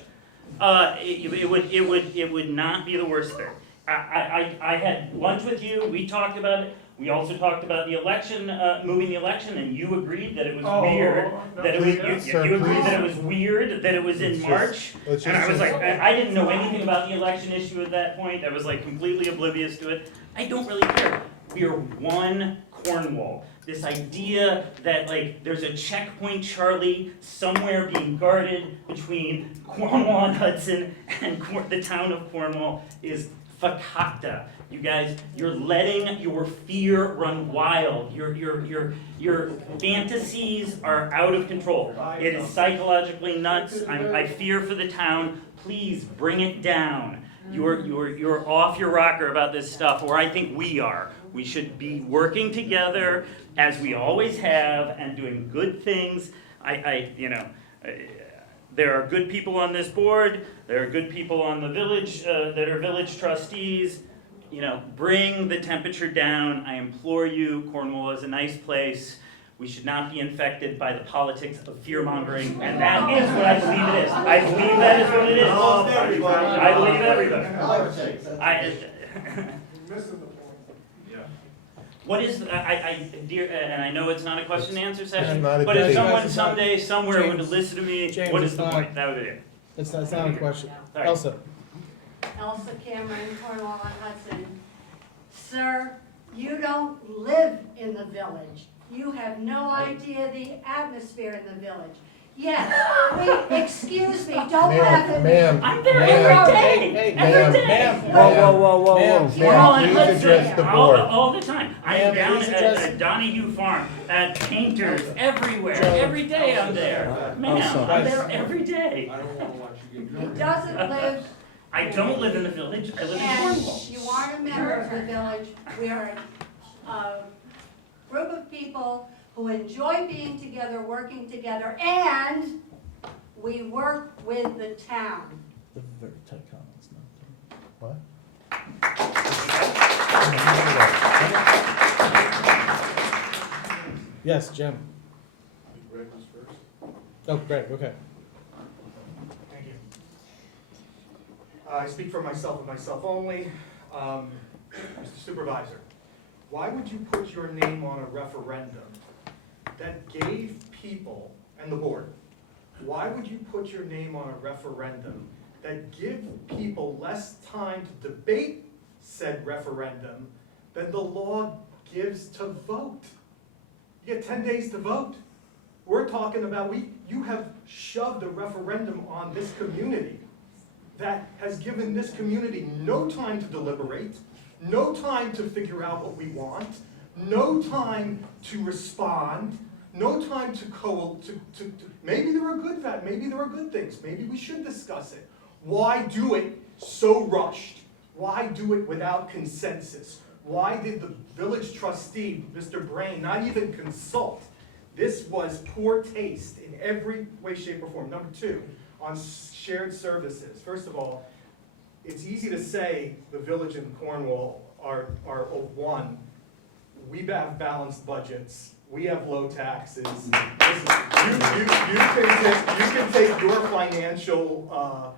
It would not be the worst thing. I had lunch with you. We talked about it. We also talked about the election, moving the election, and you agreed that it was weird. That it was you agreed that it was weird that it was in March. And I was like, I didn't know anything about the election issue at that point. I was like completely oblivious to it. I don't really care. We are one Cornwall. This idea that like there's a checkpoint Charlie somewhere being guarded between Cornwall and Hudson and the town of Cornwall is fakakta. You guys, you're letting your fear run wild. Your fantasies are out of control. It is psychologically nuts. I fear for the town. Please bring it down. You're off your rocker about this stuff, or I think we are. We should be working together as we always have and doing good things. There are good people on this board. There are good people on the village that are village trustees. Bring the temperature down. I implore you. Cornwall is a nice place. We should not be infected by the politics of fear-mongering, and that is what I believe it is. I believe that is what it is. I believe everybody. What is, dear, and I know it's not a question and answer session, but if someone someday, somewhere would listen to me, what is the point? That would be it. It's not a question. Sorry. Elsa. Elsa Cameron, Cornwall on Hudson. Sir, You don't live in the village. You have no idea the atmosphere in the village. Yes, excuse me, don't laugh at me. Ma'am, I'm there ma'am, every day, every day. Ma'am, Whoa. Ma'am, Cornwall and please Hudson, address the board. all the time. I'm Ma'am, down please at address- Donahue Farm, at Painters, everywhere, Joe. every day I'm there. Ma'am, I'm sorry. there every day. I don't wanna watch you get He drunk. doesn't live, I don't live in the village, I live in and Cornwall. you aren't a member of the village. We are a group of people who enjoy being together, working together, and we work with the town. The very tight comments, no. What? Yes, Jim. Greg was first. Oh, Greg, okay. Thank you. I speak for myself and myself only. Mr. Supervisor, why would you put your name on a referendum that gave people, and the board, why would you put your name on a referendum that give people less time to debate said referendum than the law gives to vote? You get 10 days to vote. We're talking about, you have shoved a referendum on this community that has given this community no time to deliberate, no time to figure out what we want, no time to respond, no time to maybe there are good things, maybe we should discuss it. Why do it so rushed? Why do it without consensus? Why did the village trustee, Mr. Brain, not even consult? This was poor taste in every way, shape, or form. Number two, on shared services. First of all, it's easy to say the village and Cornwall are one. We have balanced budgets. We have low taxes. Listen, you can take your financial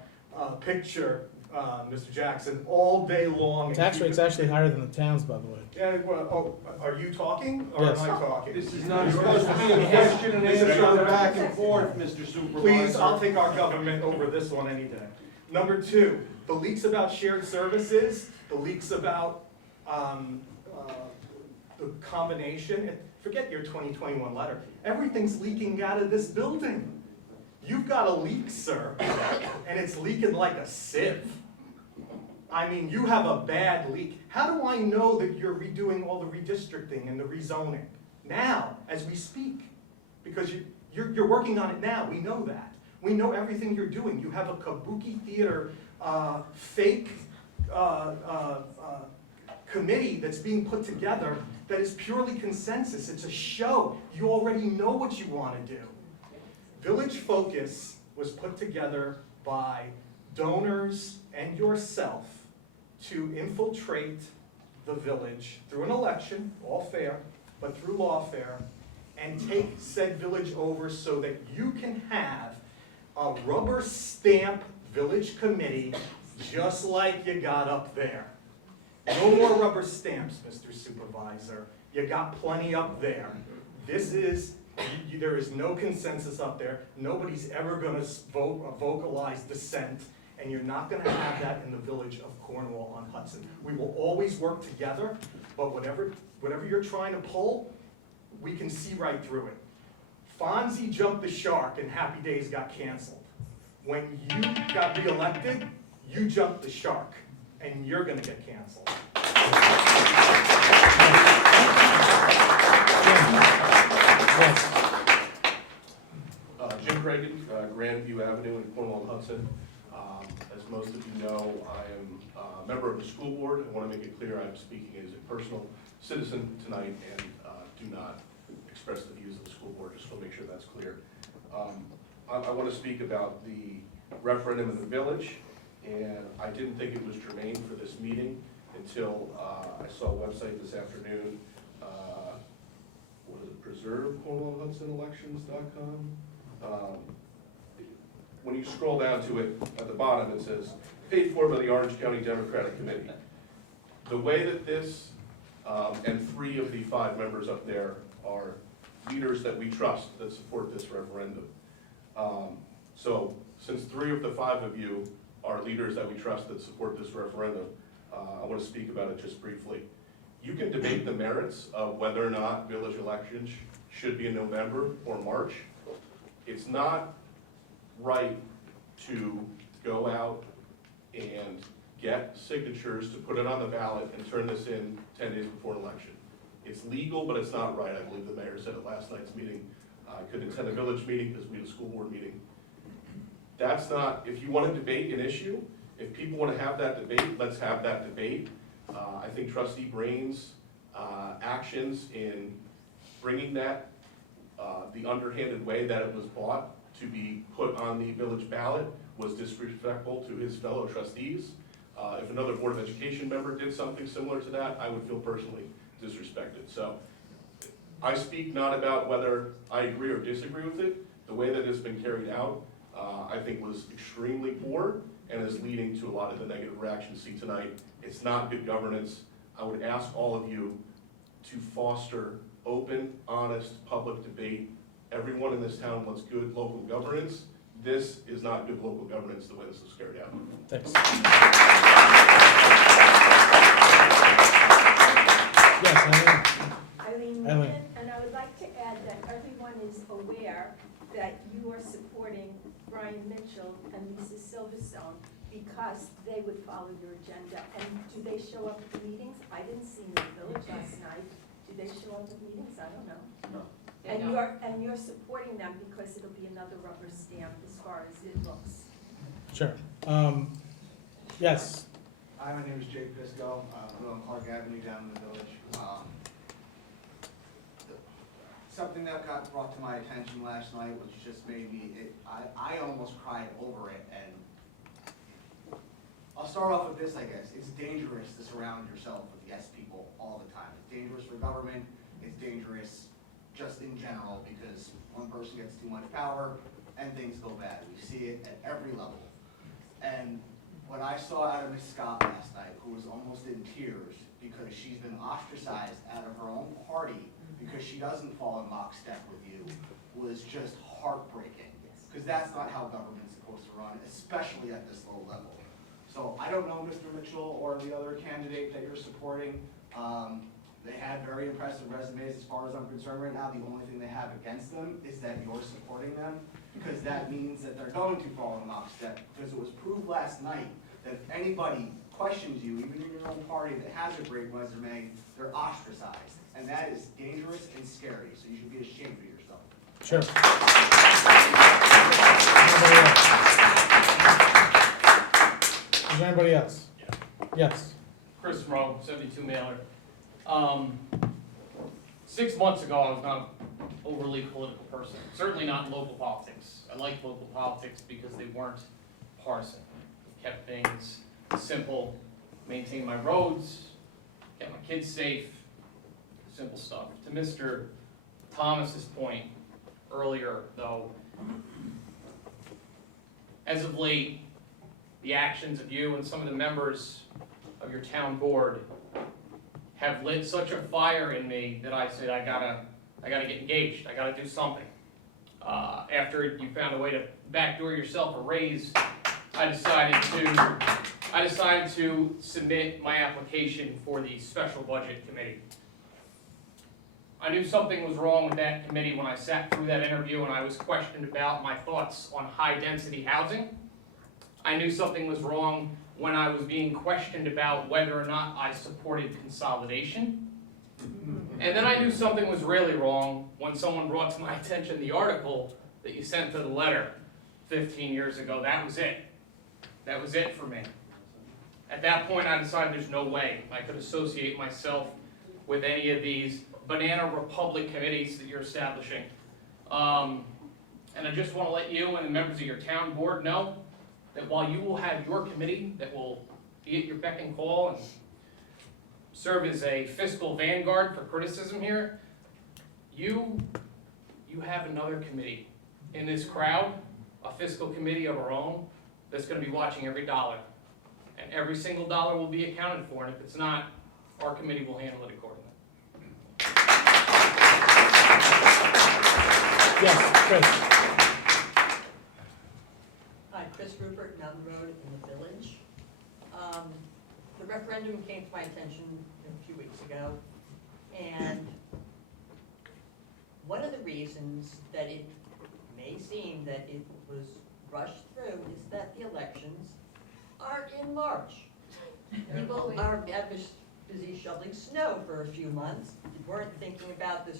picture, Mr. Jackson, all day long. Tax rate's actually higher than the town's, by the way. Yeah, well, are you talking or Yes. am I talking? This is not supposed to be a question and answer back and forth, Mr. Supervisor. Please, I'll take our government over this one any day. Number two, the leaks about shared services, the leaks about the combination, forget your 2021 letter. Everything's leaking out of this building. You've got a leak, sir, and it's leaking like a sieve. I mean, you have a bad leak. How do I know that you're redoing all the redistricting and the rezoning? Now, as we speak, because you're working on it now, we know that. We know everything you're doing. You have a kabuki theater fake committee that's being put together that is purely consensus. It's a show. You already know what you want to do. Village Focus was put together by donors and yourself to infiltrate the village through an election, all fair, but through lawfare, and take said village over so that you can have a rubber stamp village committee just like you got up there. No more rubber stamps, Mr. Supervisor. You got plenty up there. There is no consensus up there. Nobody's ever gonna vocalize dissent, and you're not gonna have that in the village of Cornwall on Hudson. We will always work together, but whatever you're trying to pull, we can see right through it. Fonzie jumped the shark and Happy Days got canceled. When you got reelected, you jumped the shark, and you're gonna get canceled. Jim Cragen, Grandview Avenue in Cornwall and Hudson. As most of you know, I am a member of the school board. I want to make it clear I'm speaking as a personal citizen tonight and do not express the views of the school board, just want to make sure that's clear. I want to speak about the referendum in the village, and I didn't think it was germane for this meeting until I saw a website this afternoon. What is it, preservecornwallhudsonelections.com? When you scroll down to it, at the bottom it says, paid for by the Orange County Democratic Committee. The way that this, and 3 of the 5 members up there are leaders that we trust that support this referendum. So since 3 of the 5 of you are leaders that we trust that support this referendum, I want to speak about it just briefly. You can debate the merits of whether or not village elections should be in November or March. It's not right to go out and get signatures to put it on the ballot and turn this in 10 days before an election. It's legal, but it's not right. I believe the mayor said at last night's meeting. I couldn't attend a village meeting because we had a school board meeting. That's not, if you want to debate an issue, if people want to have that debate, let's have that debate. I think Trustee Brain's actions in bringing that, the underhanded way that it was bought to be put on the village ballot was disrespectful to his fellow trustees. If another Board of Education member did something similar to that, I would feel personally disrespected. So I speak not about whether I agree or disagree with it. The way that it's been carried out, I think was extremely poor and is leading to a lot of the negative reactions see tonight. It's not good governance. I would ask all of you to foster open, honest, public debate. Everyone in this town wants good local governance. This is not good local governance the way this is carried out. Thanks. Yes, Eileen Eileen. Newman, and I would like to add that everyone is aware that you are supporting Brian Mitchell and Lisa Silverstone because they would follow your agenda. And do they show up at the meetings? I didn't see them in the village last night. Do they show up at meetings? I don't know. No. And you're supporting them because it'll be another rubber stamp as far as it looks. Sure. Yes. Hi, my name is Jay Pisco. I live on Clark Avenue down in the village. Something that got brought to my attention last night, which just made me, I almost cried over it. And I'll start off with this, I guess. It's dangerous to surround yourself with yes people all the time. It's dangerous for government. It's dangerous just in general because one person gets too much power and things go bad. We see it at every level. And what I saw out of Ms. Scott last night, who was almost in tears because she's been ostracized out of her own party because she doesn't fall in lockstep with you, was just heartbreaking. Because that's not how government's supposed to run, especially at this low level. So I don't know Mr. Mitchell or the other candidate that you're supporting. They had very impressive resumes as far as I'm concerned right now. The only thing they have against them is that you're supporting them, because that means that they're going to fall in lockstep, because it was proved last night that if anybody questions you, even in your own party that has a great resume, they're ostracized. And that is dangerous and scary, so you should be ashamed of yourself. Sure. Is there anybody else? Yes. Chris Rowe, 72 Mailer. 6 months ago, I was not an overly political person, certainly not in local politics. I liked local politics because they weren't partisan. It kept things simple, maintained my roads, kept my kids safe, simple stuff. To Mr. Thomas's point earlier, though, as of late, the actions of you and some of the members of your town board have lit such a fire in me that I said I gotta get engaged. I gotta do something. After you found a way to backdoor yourself a raise, I decided to submit my application for the special budget committee. I knew something was wrong with that committee when I sat through that interview and I was questioned about my thoughts on high-density housing. I knew something was wrong when I was being questioned about whether or not I supported consolidation. And then I knew something was really wrong when someone brought to my attention the article that you sent to the letter 15 years ago. That was it. That was it for me. At that point, I decided there's no way I could associate myself with any of these banana republic committees that you're establishing. And I just want to let you and the members of your town board know that while you will have your committee that will be at your beck and call and serve as a fiscal vanguard for criticism here, you have another committee in this crowd, a fiscal committee of our own, that's going to be watching every dollar. And every single dollar will be accounted for, and if it's not, our committee will handle it accordingly. Yes, Chris. Hi, Chris Rupert, Mountain Road in the Village. The referendum came to my attention a few weeks ago, and one of the reasons that it may seem that it was rushed through is that the elections are in March. People are busy shoveling snow for a few months, weren't thinking about this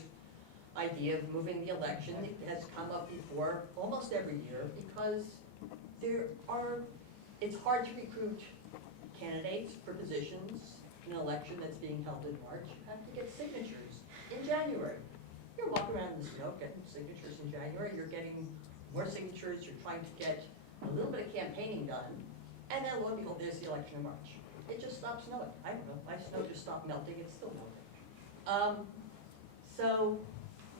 idea of moving the election. It has come up before, almost every year, because it's hard to recruit candidates for positions in an election that's being held in March. You have to get signatures in January. You're walking around in the snow getting signatures in January, you're getting more signatures, you're trying to get a little bit of campaigning done, and then lo and behold, there's the election in March. It just stopped snowing. I don't know, my snow just stopped melting, it's still melting. So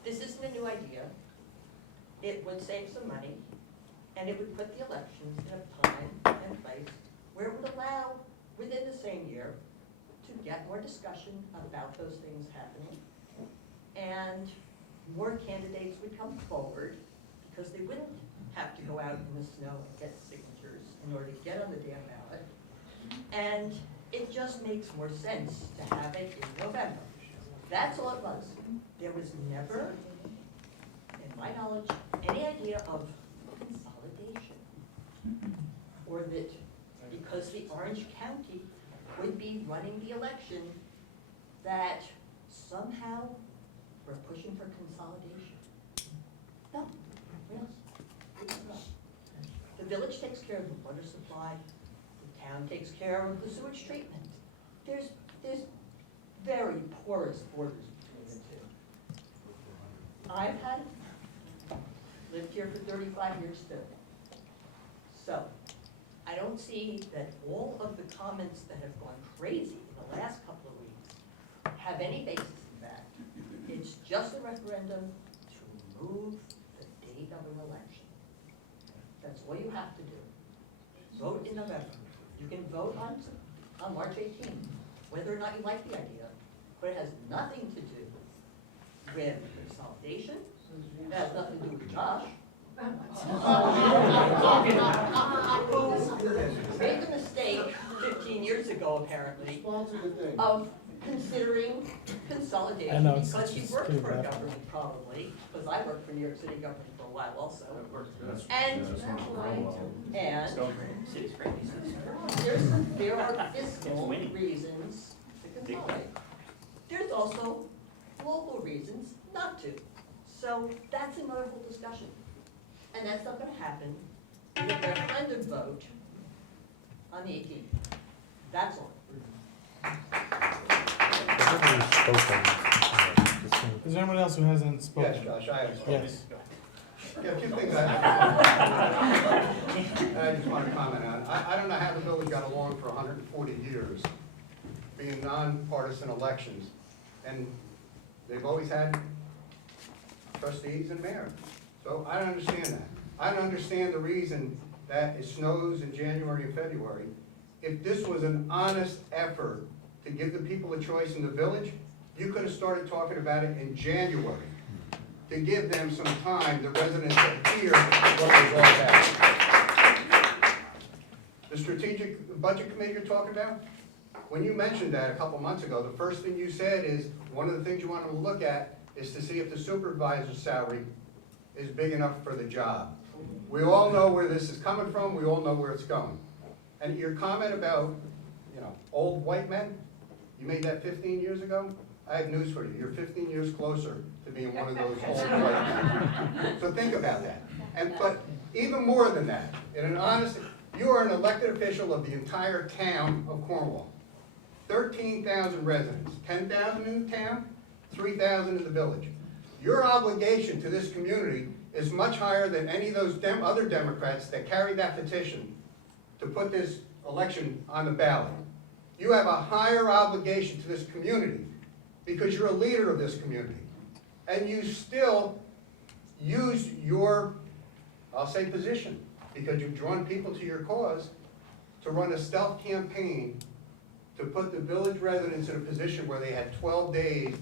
this isn't a new idea. It would save some money, and it would put the elections in a time and place where it would allow, within the same year, to get more discussion about those things happening, and more candidates would come forward, because they wouldn't have to go out in the snow and get signatures in order to get on the damn ballot. And it just makes more sense to have it in November. That's all it was. There was never, in my knowledge, any idea of consolidation. Or that because the Orange County would be running the election, that somehow we're pushing for consolidation. No, really, it's not. The village takes care of the water supply, the town takes care of the sewage treatment. There's very porous borders between the two. I've lived here for 35 years too. So, I don't see that all of the comments that have gone crazy in the last couple of weeks have any basis in that. It's just a referendum to move the date of an election. That's all you have to do. Vote in November. You can vote on March 18th, whether or not you like the idea, but it has nothing to do with consolidation. It has nothing to do with Josh. Who made the mistake 15 years ago, apparently, of considering consolidation because he worked for a government, probably, because I worked for New York City government for a while also. And there are fiscal reasons to consolidate. There's also local reasons not to. So that's another whole discussion. And that's not going to happen with a referendum vote on the 18th. That's all. Is there anyone else who hasn't spoken? Yes, Josh, I have spoken. Yes. Yeah, a few things I just want to comment on. I don't know how the village got along for 140 years, being nonpartisan elections, and they've always had trustees and mayor. So I don't understand that. I don't understand the reason that it snows in January and February. If this was an honest effort to give the people a choice in the village, you could have started talking about it in January to give them some time, the residents, to hear what it was all about. The strategic budget committee you're talking about, when you mentioned that a couple months ago, the first thing you said is one of the things you want them to look at is to see if the supervisor's salary is big enough for the job. We all know where this is coming from. We all know where it's going. And your comment about, old white men, you made that 15 years ago? I have news for you. You're 15 years closer to being one of those old white men. So think about that. But even more than that, you are an elected official of the entire town of Cornwall. 13,000 residents, 10,000 in the town, 3,000 in the village. Your obligation to this community is much higher than any of those other Democrats that carried that petition to put this election on the ballot. You have a higher obligation to this community because you're a leader of this community. And you still use your, I'll say, position, because you've drawn people to your cause, to run a stealth campaign to put the village residents in a position where they had 12 days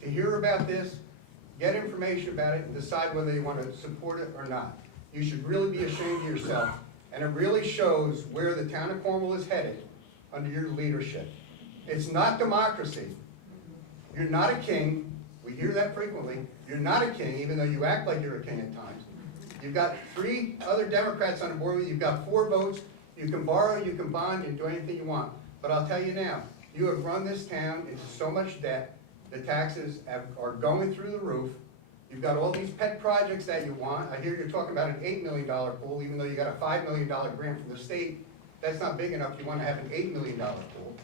to hear about this, get information about it, and decide whether they want to support it or not. You should really be ashamed of yourself, and it really shows where the town of Cornwall is headed under your leadership. It's not democracy. You're not a king. We hear that frequently. You're not a king, even though you act like you're a king at times. You've got 3 other Democrats on the board with you. You've got 4 votes. You can borrow, you can bond, you can do anything you want. But I'll tell you now, you have run this town into so much debt. The taxes are going through the roof. You've got all these pet projects that you want. I hear you're talking about an $8 million pool, even though you got a $5 million grant from the state. That's not big enough. You want to have an $8 million pool.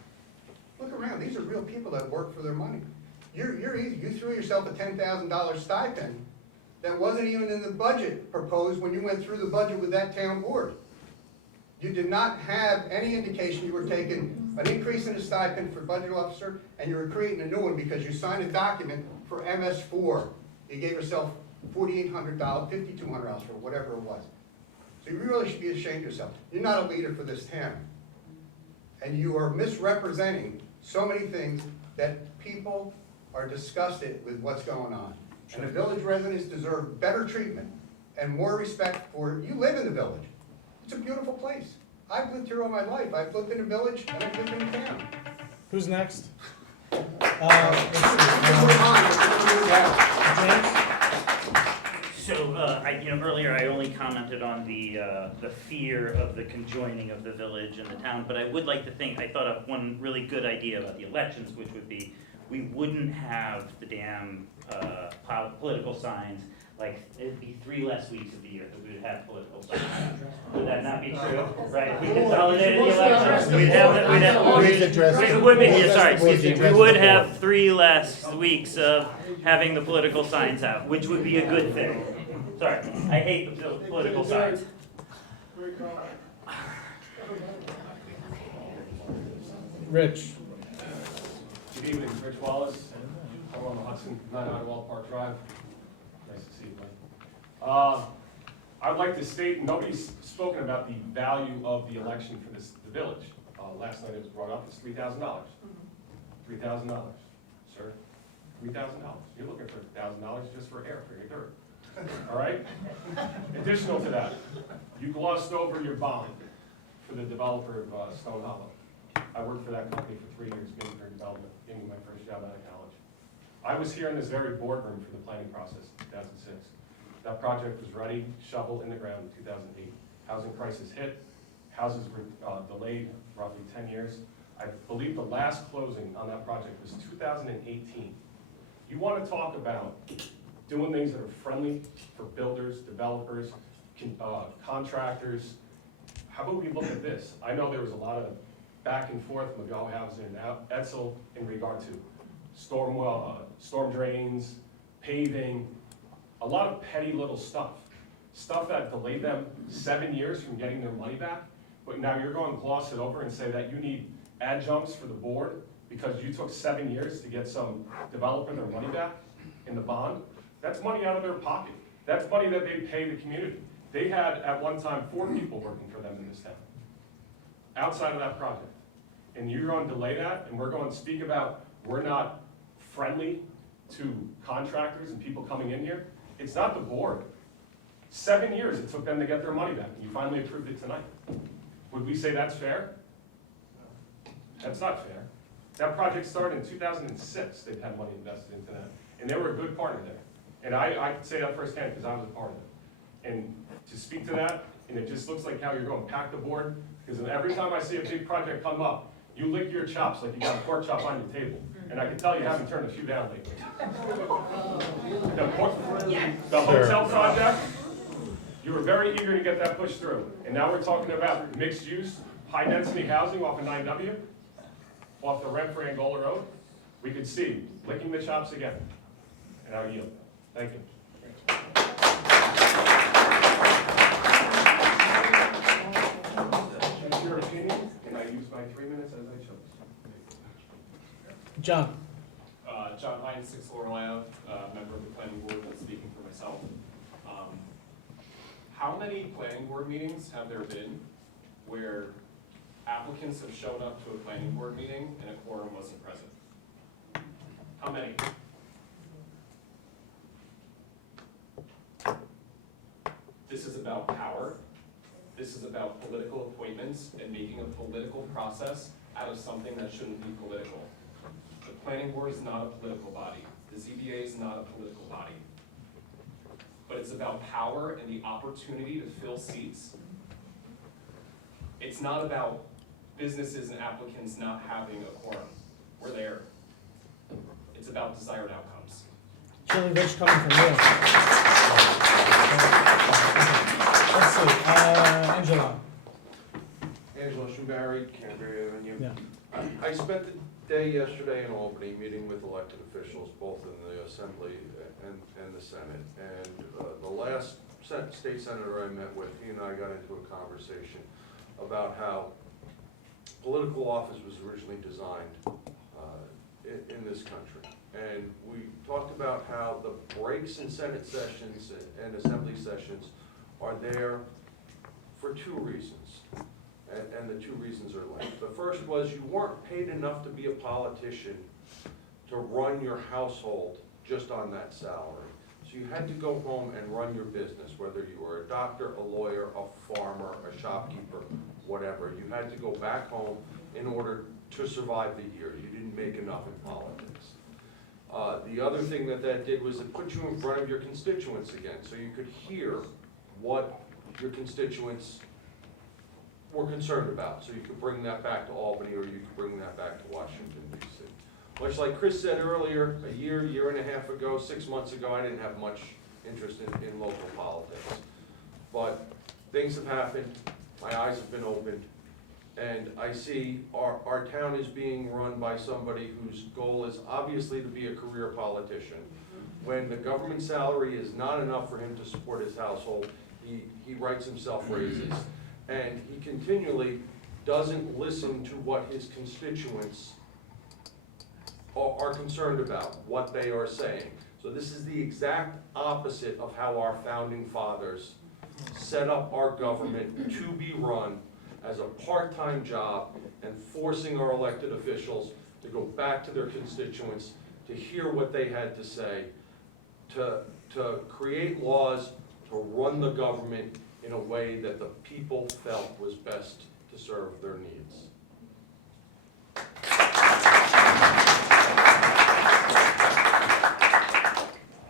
Look around. These are real people that work for their money. You threw yourself a $10,000 stipend that wasn't even in the budget proposed when you went through the budget with that town board. You did not have any indication you were taking an increase in the stipend for budget officer, and you were creating a new one because you signed a document for MS4. You gave yourself $4,800, $5,200 for whatever it was. So you really should be ashamed of yourself. You're not a leader for this town. And you are misrepresenting so many things that people are disgusted with what's going on. And the village residents deserve better treatment and more respect for, you live in the village. It's a beautiful place. I've lived here all my life. I've lived in a village and I've lived in a town. Who's next? So, earlier I only commented on the fear of the conjoining of the village and the town, but I would like to think, I thought of one really good idea about the elections, which would be, we wouldn't have the damn political signs, like, it'd be 3 less weeks of the year that we would have political signs. Would that not be true? Right, if we consolidated the elections, we would have 3 less weeks of having the political signs out, which would be a good thing. Sorry, I hate the political signs. Rich. Good evening, Rich Wallace. I'm on the Hudson, 9 Wall Park Drive. Nice to see you, Mike. I'd like to state, nobody's spoken about the value of the election for the village. Last night it was brought up, it's $3,000. $3,000, sir. $3,000. You're looking for $1,000 just for air, for your dirt. All right? Additional to that, you glossed over your bond for the developer of Stone Hollow. I worked for that company for 3 years, getting their development, getting my first job out of college. I was here in this very boardroom for the planning process in 2006. That project was ready, shovel in the ground in 2008. Housing crisis hit, houses were delayed roughly 10 years. I believe the last closing on that project was 2018. You want to talk about doing things that are friendly for builders, developers, contractors. How about we look at this? I know there was a lot of back and forth with McGowan Housing and Etzel in regard to storm drains, paving, a lot of petty little stuff. Stuff that delayed them 7 years from getting their money back, but now you're going to gloss it over and say that you need adjuncts for the board because you took 7 years to get some developer their money back in the bond. That's money out of their pocket. That's money that they pay the community. They had, at one time, 4 people working for them in this town, outside of that project. And you're going to delay that, and we're going to speak about we're not friendly to contractors and people coming in here. It's not the board. 7 years it took them to get their money back, and you finally approved it tonight. Would we say that's fair? That's not fair. That project started in 2006. They've had money invested into that, and they were a good partner there. And I can say that firsthand because I was a part of it. And to speak to that, and it just looks like how you're going to pack the board, because every time I see a big project come up, you lick your chops like you got a pork chop on your table. And I can tell you haven't turned a few down lately. The hotel project, you were very eager to get that pushed through. And now we're talking about mixed use, high density housing off of 9W, off the Renfrew Angola Road. We could see licking the chops again. And I'll yield. Thank you. That's your opinion, and I use my 3 minutes as I chose. John. John Hines, 6 Laurel Ave, member of the planning board, and speaking for myself. How many planning board meetings have there been where applicants have shown up to a planning board meeting and a quorum wasn't present? How many? This is about power. This is about political appointments and making a political process out of something that shouldn't be political. The planning board is not a political body. The ZBA is not a political body. But it's about power and the opportunity to fill seats. It's not about businesses and applicants not having a quorum. We're there. It's about desired outcomes. Chili Rich coming from you. Let's see, Angela. Angela Schumbarry, Cranberry Avenue. Yeah. I spent the day yesterday in Albany meeting with elected officials, both in the Assembly and the Senate. And the last state senator I met with, he and I got into a conversation about how political office was originally designed in this country. And we talked about how the breaks in Senate sessions and Assembly sessions are there for two reasons. And the two reasons are linked. The first was you weren't paid enough to be a politician to run your household just on that salary. So you had to go home and run your business, whether you were a doctor, a lawyer, a farmer, a shopkeeper, whatever. You had to go back home in order to survive the year. You didn't make enough in politics. The other thing that did was it put you in front of your constituents again, so you could hear what your constituents were concerned about. So you could bring that back to Albany, or you could bring that back to Washington, D.C. Much like Chris said earlier, a year and a half ago, 6 months ago, I didn't have much interest in local politics. But things have happened, my eyes have been opened, and I see our town is being run by somebody whose goal is obviously to be a career politician. When the government salary is not enough for him to support his household, he writes himself raises. And he continually doesn't listen to what his constituents are concerned about, what they are saying. So this is the exact opposite of how our founding fathers set up our government to be run as a part-time job, and forcing our elected officials to go back to their constituents, to hear what they had to say, to create laws, to run the government in a way that the people felt was best to serve their needs.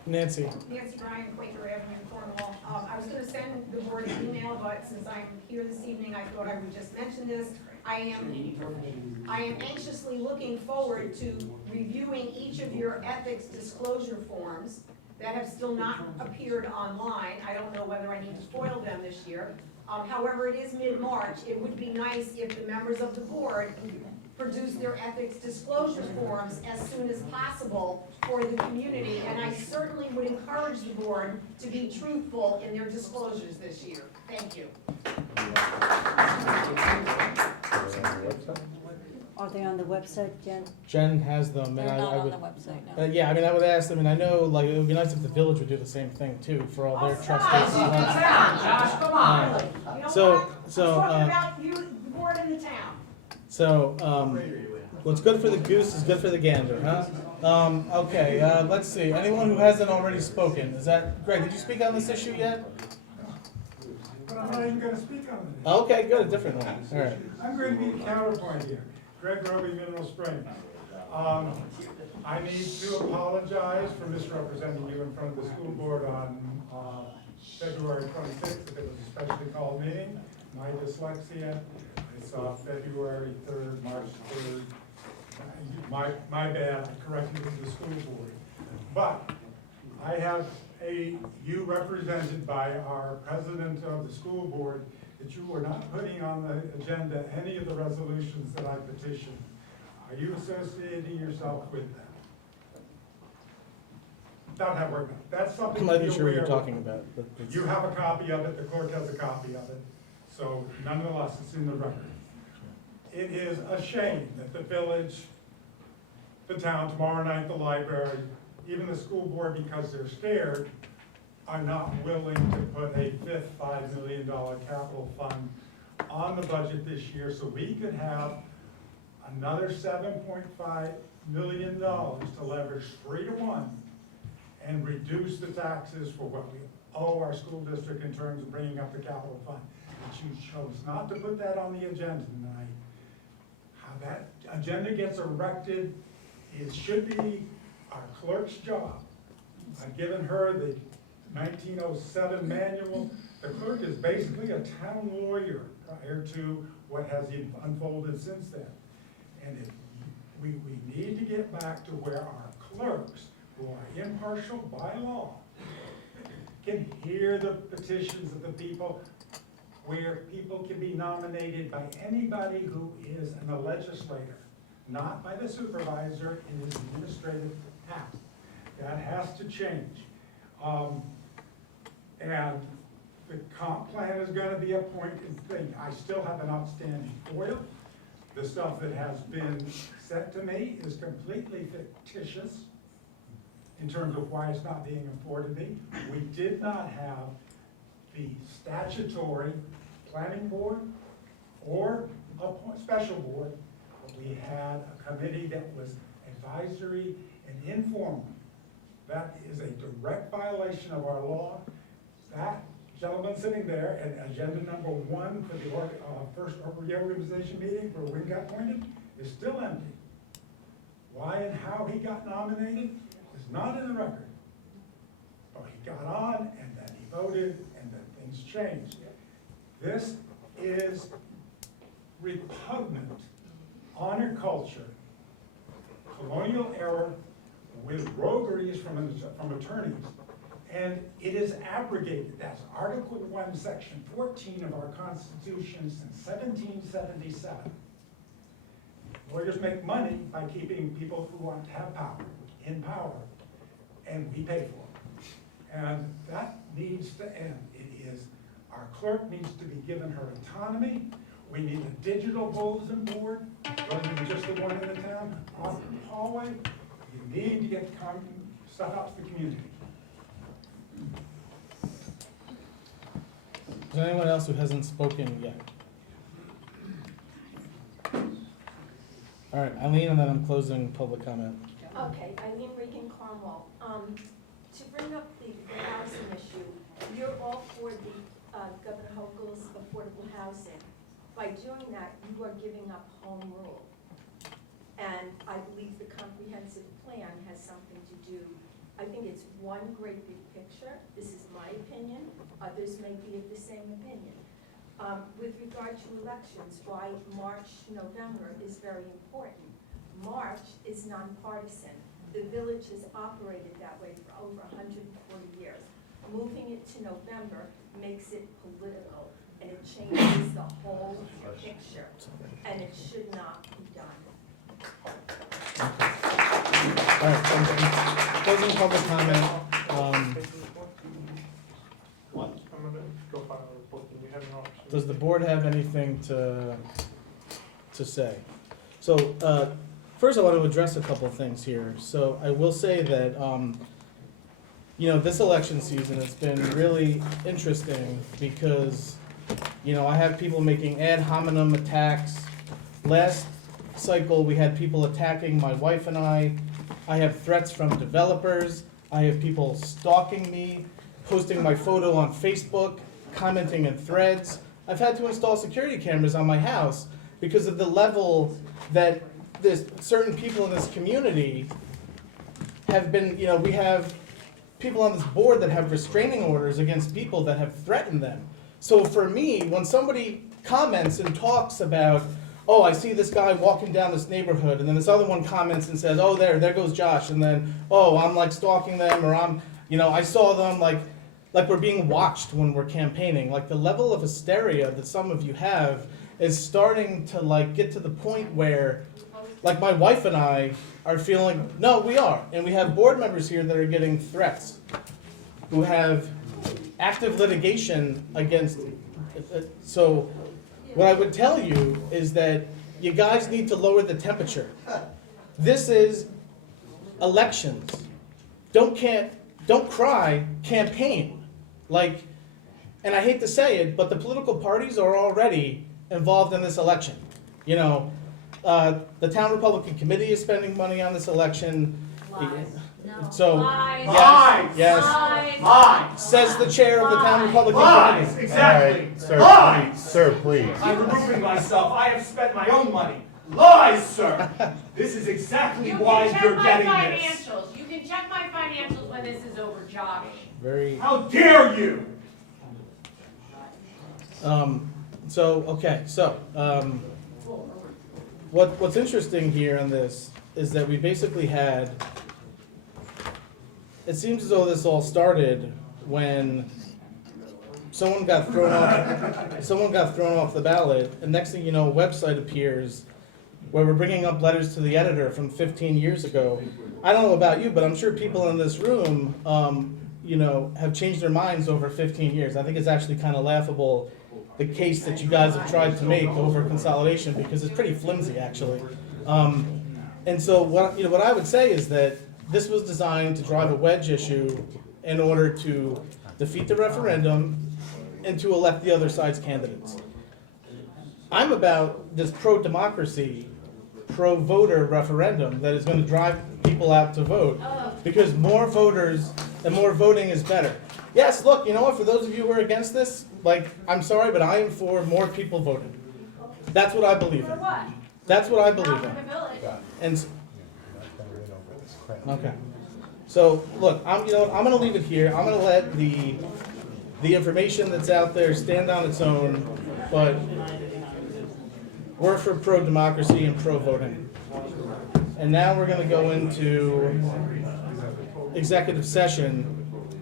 Nancy. Nancy Bryan, Quaker Avenue, Cornwall. I was going to send the board an email, but since I'm here this evening, I thought I would just mention this. I am anxiously looking forward to reviewing each of your ethics disclosure forms that have still not appeared online. I don't know whether I need to foil them this year. However, it is mid-March. It would be nice if the members of the board produce their ethics disclosure forms as soon as possible for the community, and I certainly would encourage the board to be truthful in their disclosures this year. Thank you. Are they on the website, Jen? Jen has them, and They're I not on would. the website, no. Yeah, I mean, I would ask them, and I know, like, it would be nice if the village would do the same thing too, for all their trustees. Josh, come on. You know So, what? so, I'm talking about you, the board in the town. So, what's good for the goose is good for the gander, huh? Okay, let's see, anyone who hasn't already spoken, is that, Greg, did you speak on this issue yet? But I'm not even gonna speak on it. Okay, good, a different one, all right. I'm going to be a counterpoint here. Greg Roby, Mineral Spring. I need to apologize for misrepresenting you in front of the school board on February 26th, if it was a specially called meeting. My dyslexia, I saw February 3rd, March 3rd. My bad, I corrected it to the school board. But I have you represented by our president of the school board that you were not putting on the agenda any of the resolutions that I petitioned. Are you associating yourself with that? Not how we're, that's something I'm to not be even sure what aware you're of. talking about. But it's- You have a copy of it, the clerk has a copy of it, so nonetheless, it's in the record. It is a shame that the village, the town, tomorrow night, the library, even the school board, because they're scared, are not willing to put a fifth $5 million capital fund on the budget this year, so we could have another $7.5 million to leverage 3-to-1 and reduce the taxes for what we owe our school district in terms of bringing up the capital fund. But you chose not to put that on the agenda tonight. How That agenda gets erected, it should be our clerk's job. I've given her the 1907 manual. The clerk is basically a town lawyer prior to what has unfolded since then. And if we need to get back to where our clerks, who are impartial by law, can hear the petitions of the people, where people can be nominated by anybody who is a legislator, not by the supervisor in his administrative task. That has to change. And the comp plan is gonna be a point in thing. I still have an outstanding FOIL. The stuff that has been sent to me is completely fictitious in terms of why it's not being afforded me. We did not have the statutory planning board or a special board, but we had a committee that was advisory and informal. That is a direct violation of our law. That gentleman sitting there at agenda number 1 for the first reorganization meeting where we got appointed is still empty. Why and how he got nominated is not in the record. But he got on and then he voted and then things changed. This is repugnant honor culture, colonial era with rogueries from attorneys. And it is abrogated. That's Article 1, Section 14 of our Constitution since 1777. Lawyers make money by keeping people who want to have power in power, and we pay for it. And that needs to end. Our clerk needs to be given her autonomy. We need a digital bulletin board, rather than just the one in the town, off the hallway. You need to get stuff out to the community. Is there anyone else who hasn't spoken yet? All right, Eileen, and then I'm closing public comment. Okay, Eileen Regan, Cornwall. To bring up the housing issue, you're all for the Governor Hochul's affordable housing. By doing that, you are giving up home rule. And I believe the comprehensive plan has something to do. I think it's one great big picture. This is my opinion. Others may be of the same opinion. With regard to elections, why March, November is very important. March is nonpartisan. The village has operated that way for over 140 years. Moving it to November makes it political, and it changes the whole picture, and it should not be done. All right, so closing public comment. What? I'm gonna go file a report, and you have an option. Does the board have anything to say? So, first I want to address a couple of things here. So I will say that, this election season has been really interesting because, I have people making ad hominem attacks. Last cycle, we had people attacking my wife and I. I have threats from developers. I have people stalking me, posting my photo on Facebook, commenting in threads. I've had to install security cameras on my house because of the level that certain people in this community have been, we have people on this board that have restraining orders against people that have threatened them. So for me, when somebody comments and talks about, oh, I see this guy walking down this neighborhood, and then this other one comments and says, oh, there goes Josh, and then, oh, I'm like stalking them, or I saw them like we're being watched when we're campaigning. Like the level of hysteria that some of you have is starting to get to the point where, my wife and I are feeling, no, we are. And we have board members here that are getting threats, who have active litigation against, so what I would tell you is that you guys need to lower the temperature. This is elections. Don't cry, campaign. And I hate to say it, but the political parties are already involved in this election. The Town Republican Committee is spending money on this election. Lies. No. So, Lies. yes, Lies. says the chair of the Town Republican Lies. Committee. Exactly. All right, sir, Lies. please, sir, please. I'm removing myself. I have spent my own money Lies, sir! This is exactly why you're getting this. You can check my financials when this is over, Josh. Very. How dare you! What's interesting here on this is that we basically had, it seems as though this all started when someone got thrown off the ballot, and next thing you know, a website appears where we're bringing up letters to the editor from 15 years ago. I don't know about you, but I'm sure people in this room, have changed their minds over 15 years. I think it's actually kind of laughable, the case that you guys have tried to make over consolidation, because it's pretty flimsy, actually. And so what I would say is that this was designed to drive a wedge issue in order to defeat the referendum and to elect the other side's candidates. I'm about this pro-democracy, pro-voter referendum that is going to drive people out to vote, because more voters and more voting is better. Yes, look, you know what, for those of you who are against this, I'm sorry, but I am for more people voting. That's what I believe in. For what? That's what I believe Not for in. the village. And, okay. So, look, I'm gonna leave it here. I'm gonna let the information that's out there stand on its own, but we're for pro-democracy and pro-voting. And now we're gonna go into executive session.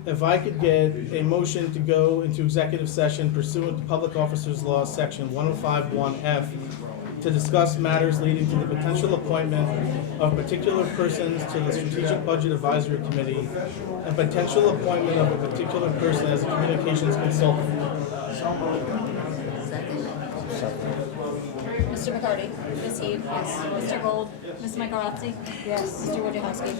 If I could get a motion to go into executive session pursuant to Public Officers Law, Section 105(1)F, to discuss matters leading to the potential appointment of particular persons to the Strategic Budget Advisory Committee and potential appointment of a particular person as a communications consultant. Mr. McCarty? Ms. Heath? Yes. Mr. Gold? Ms. Michaelozzi? Yes. Mr. Wojciechowski?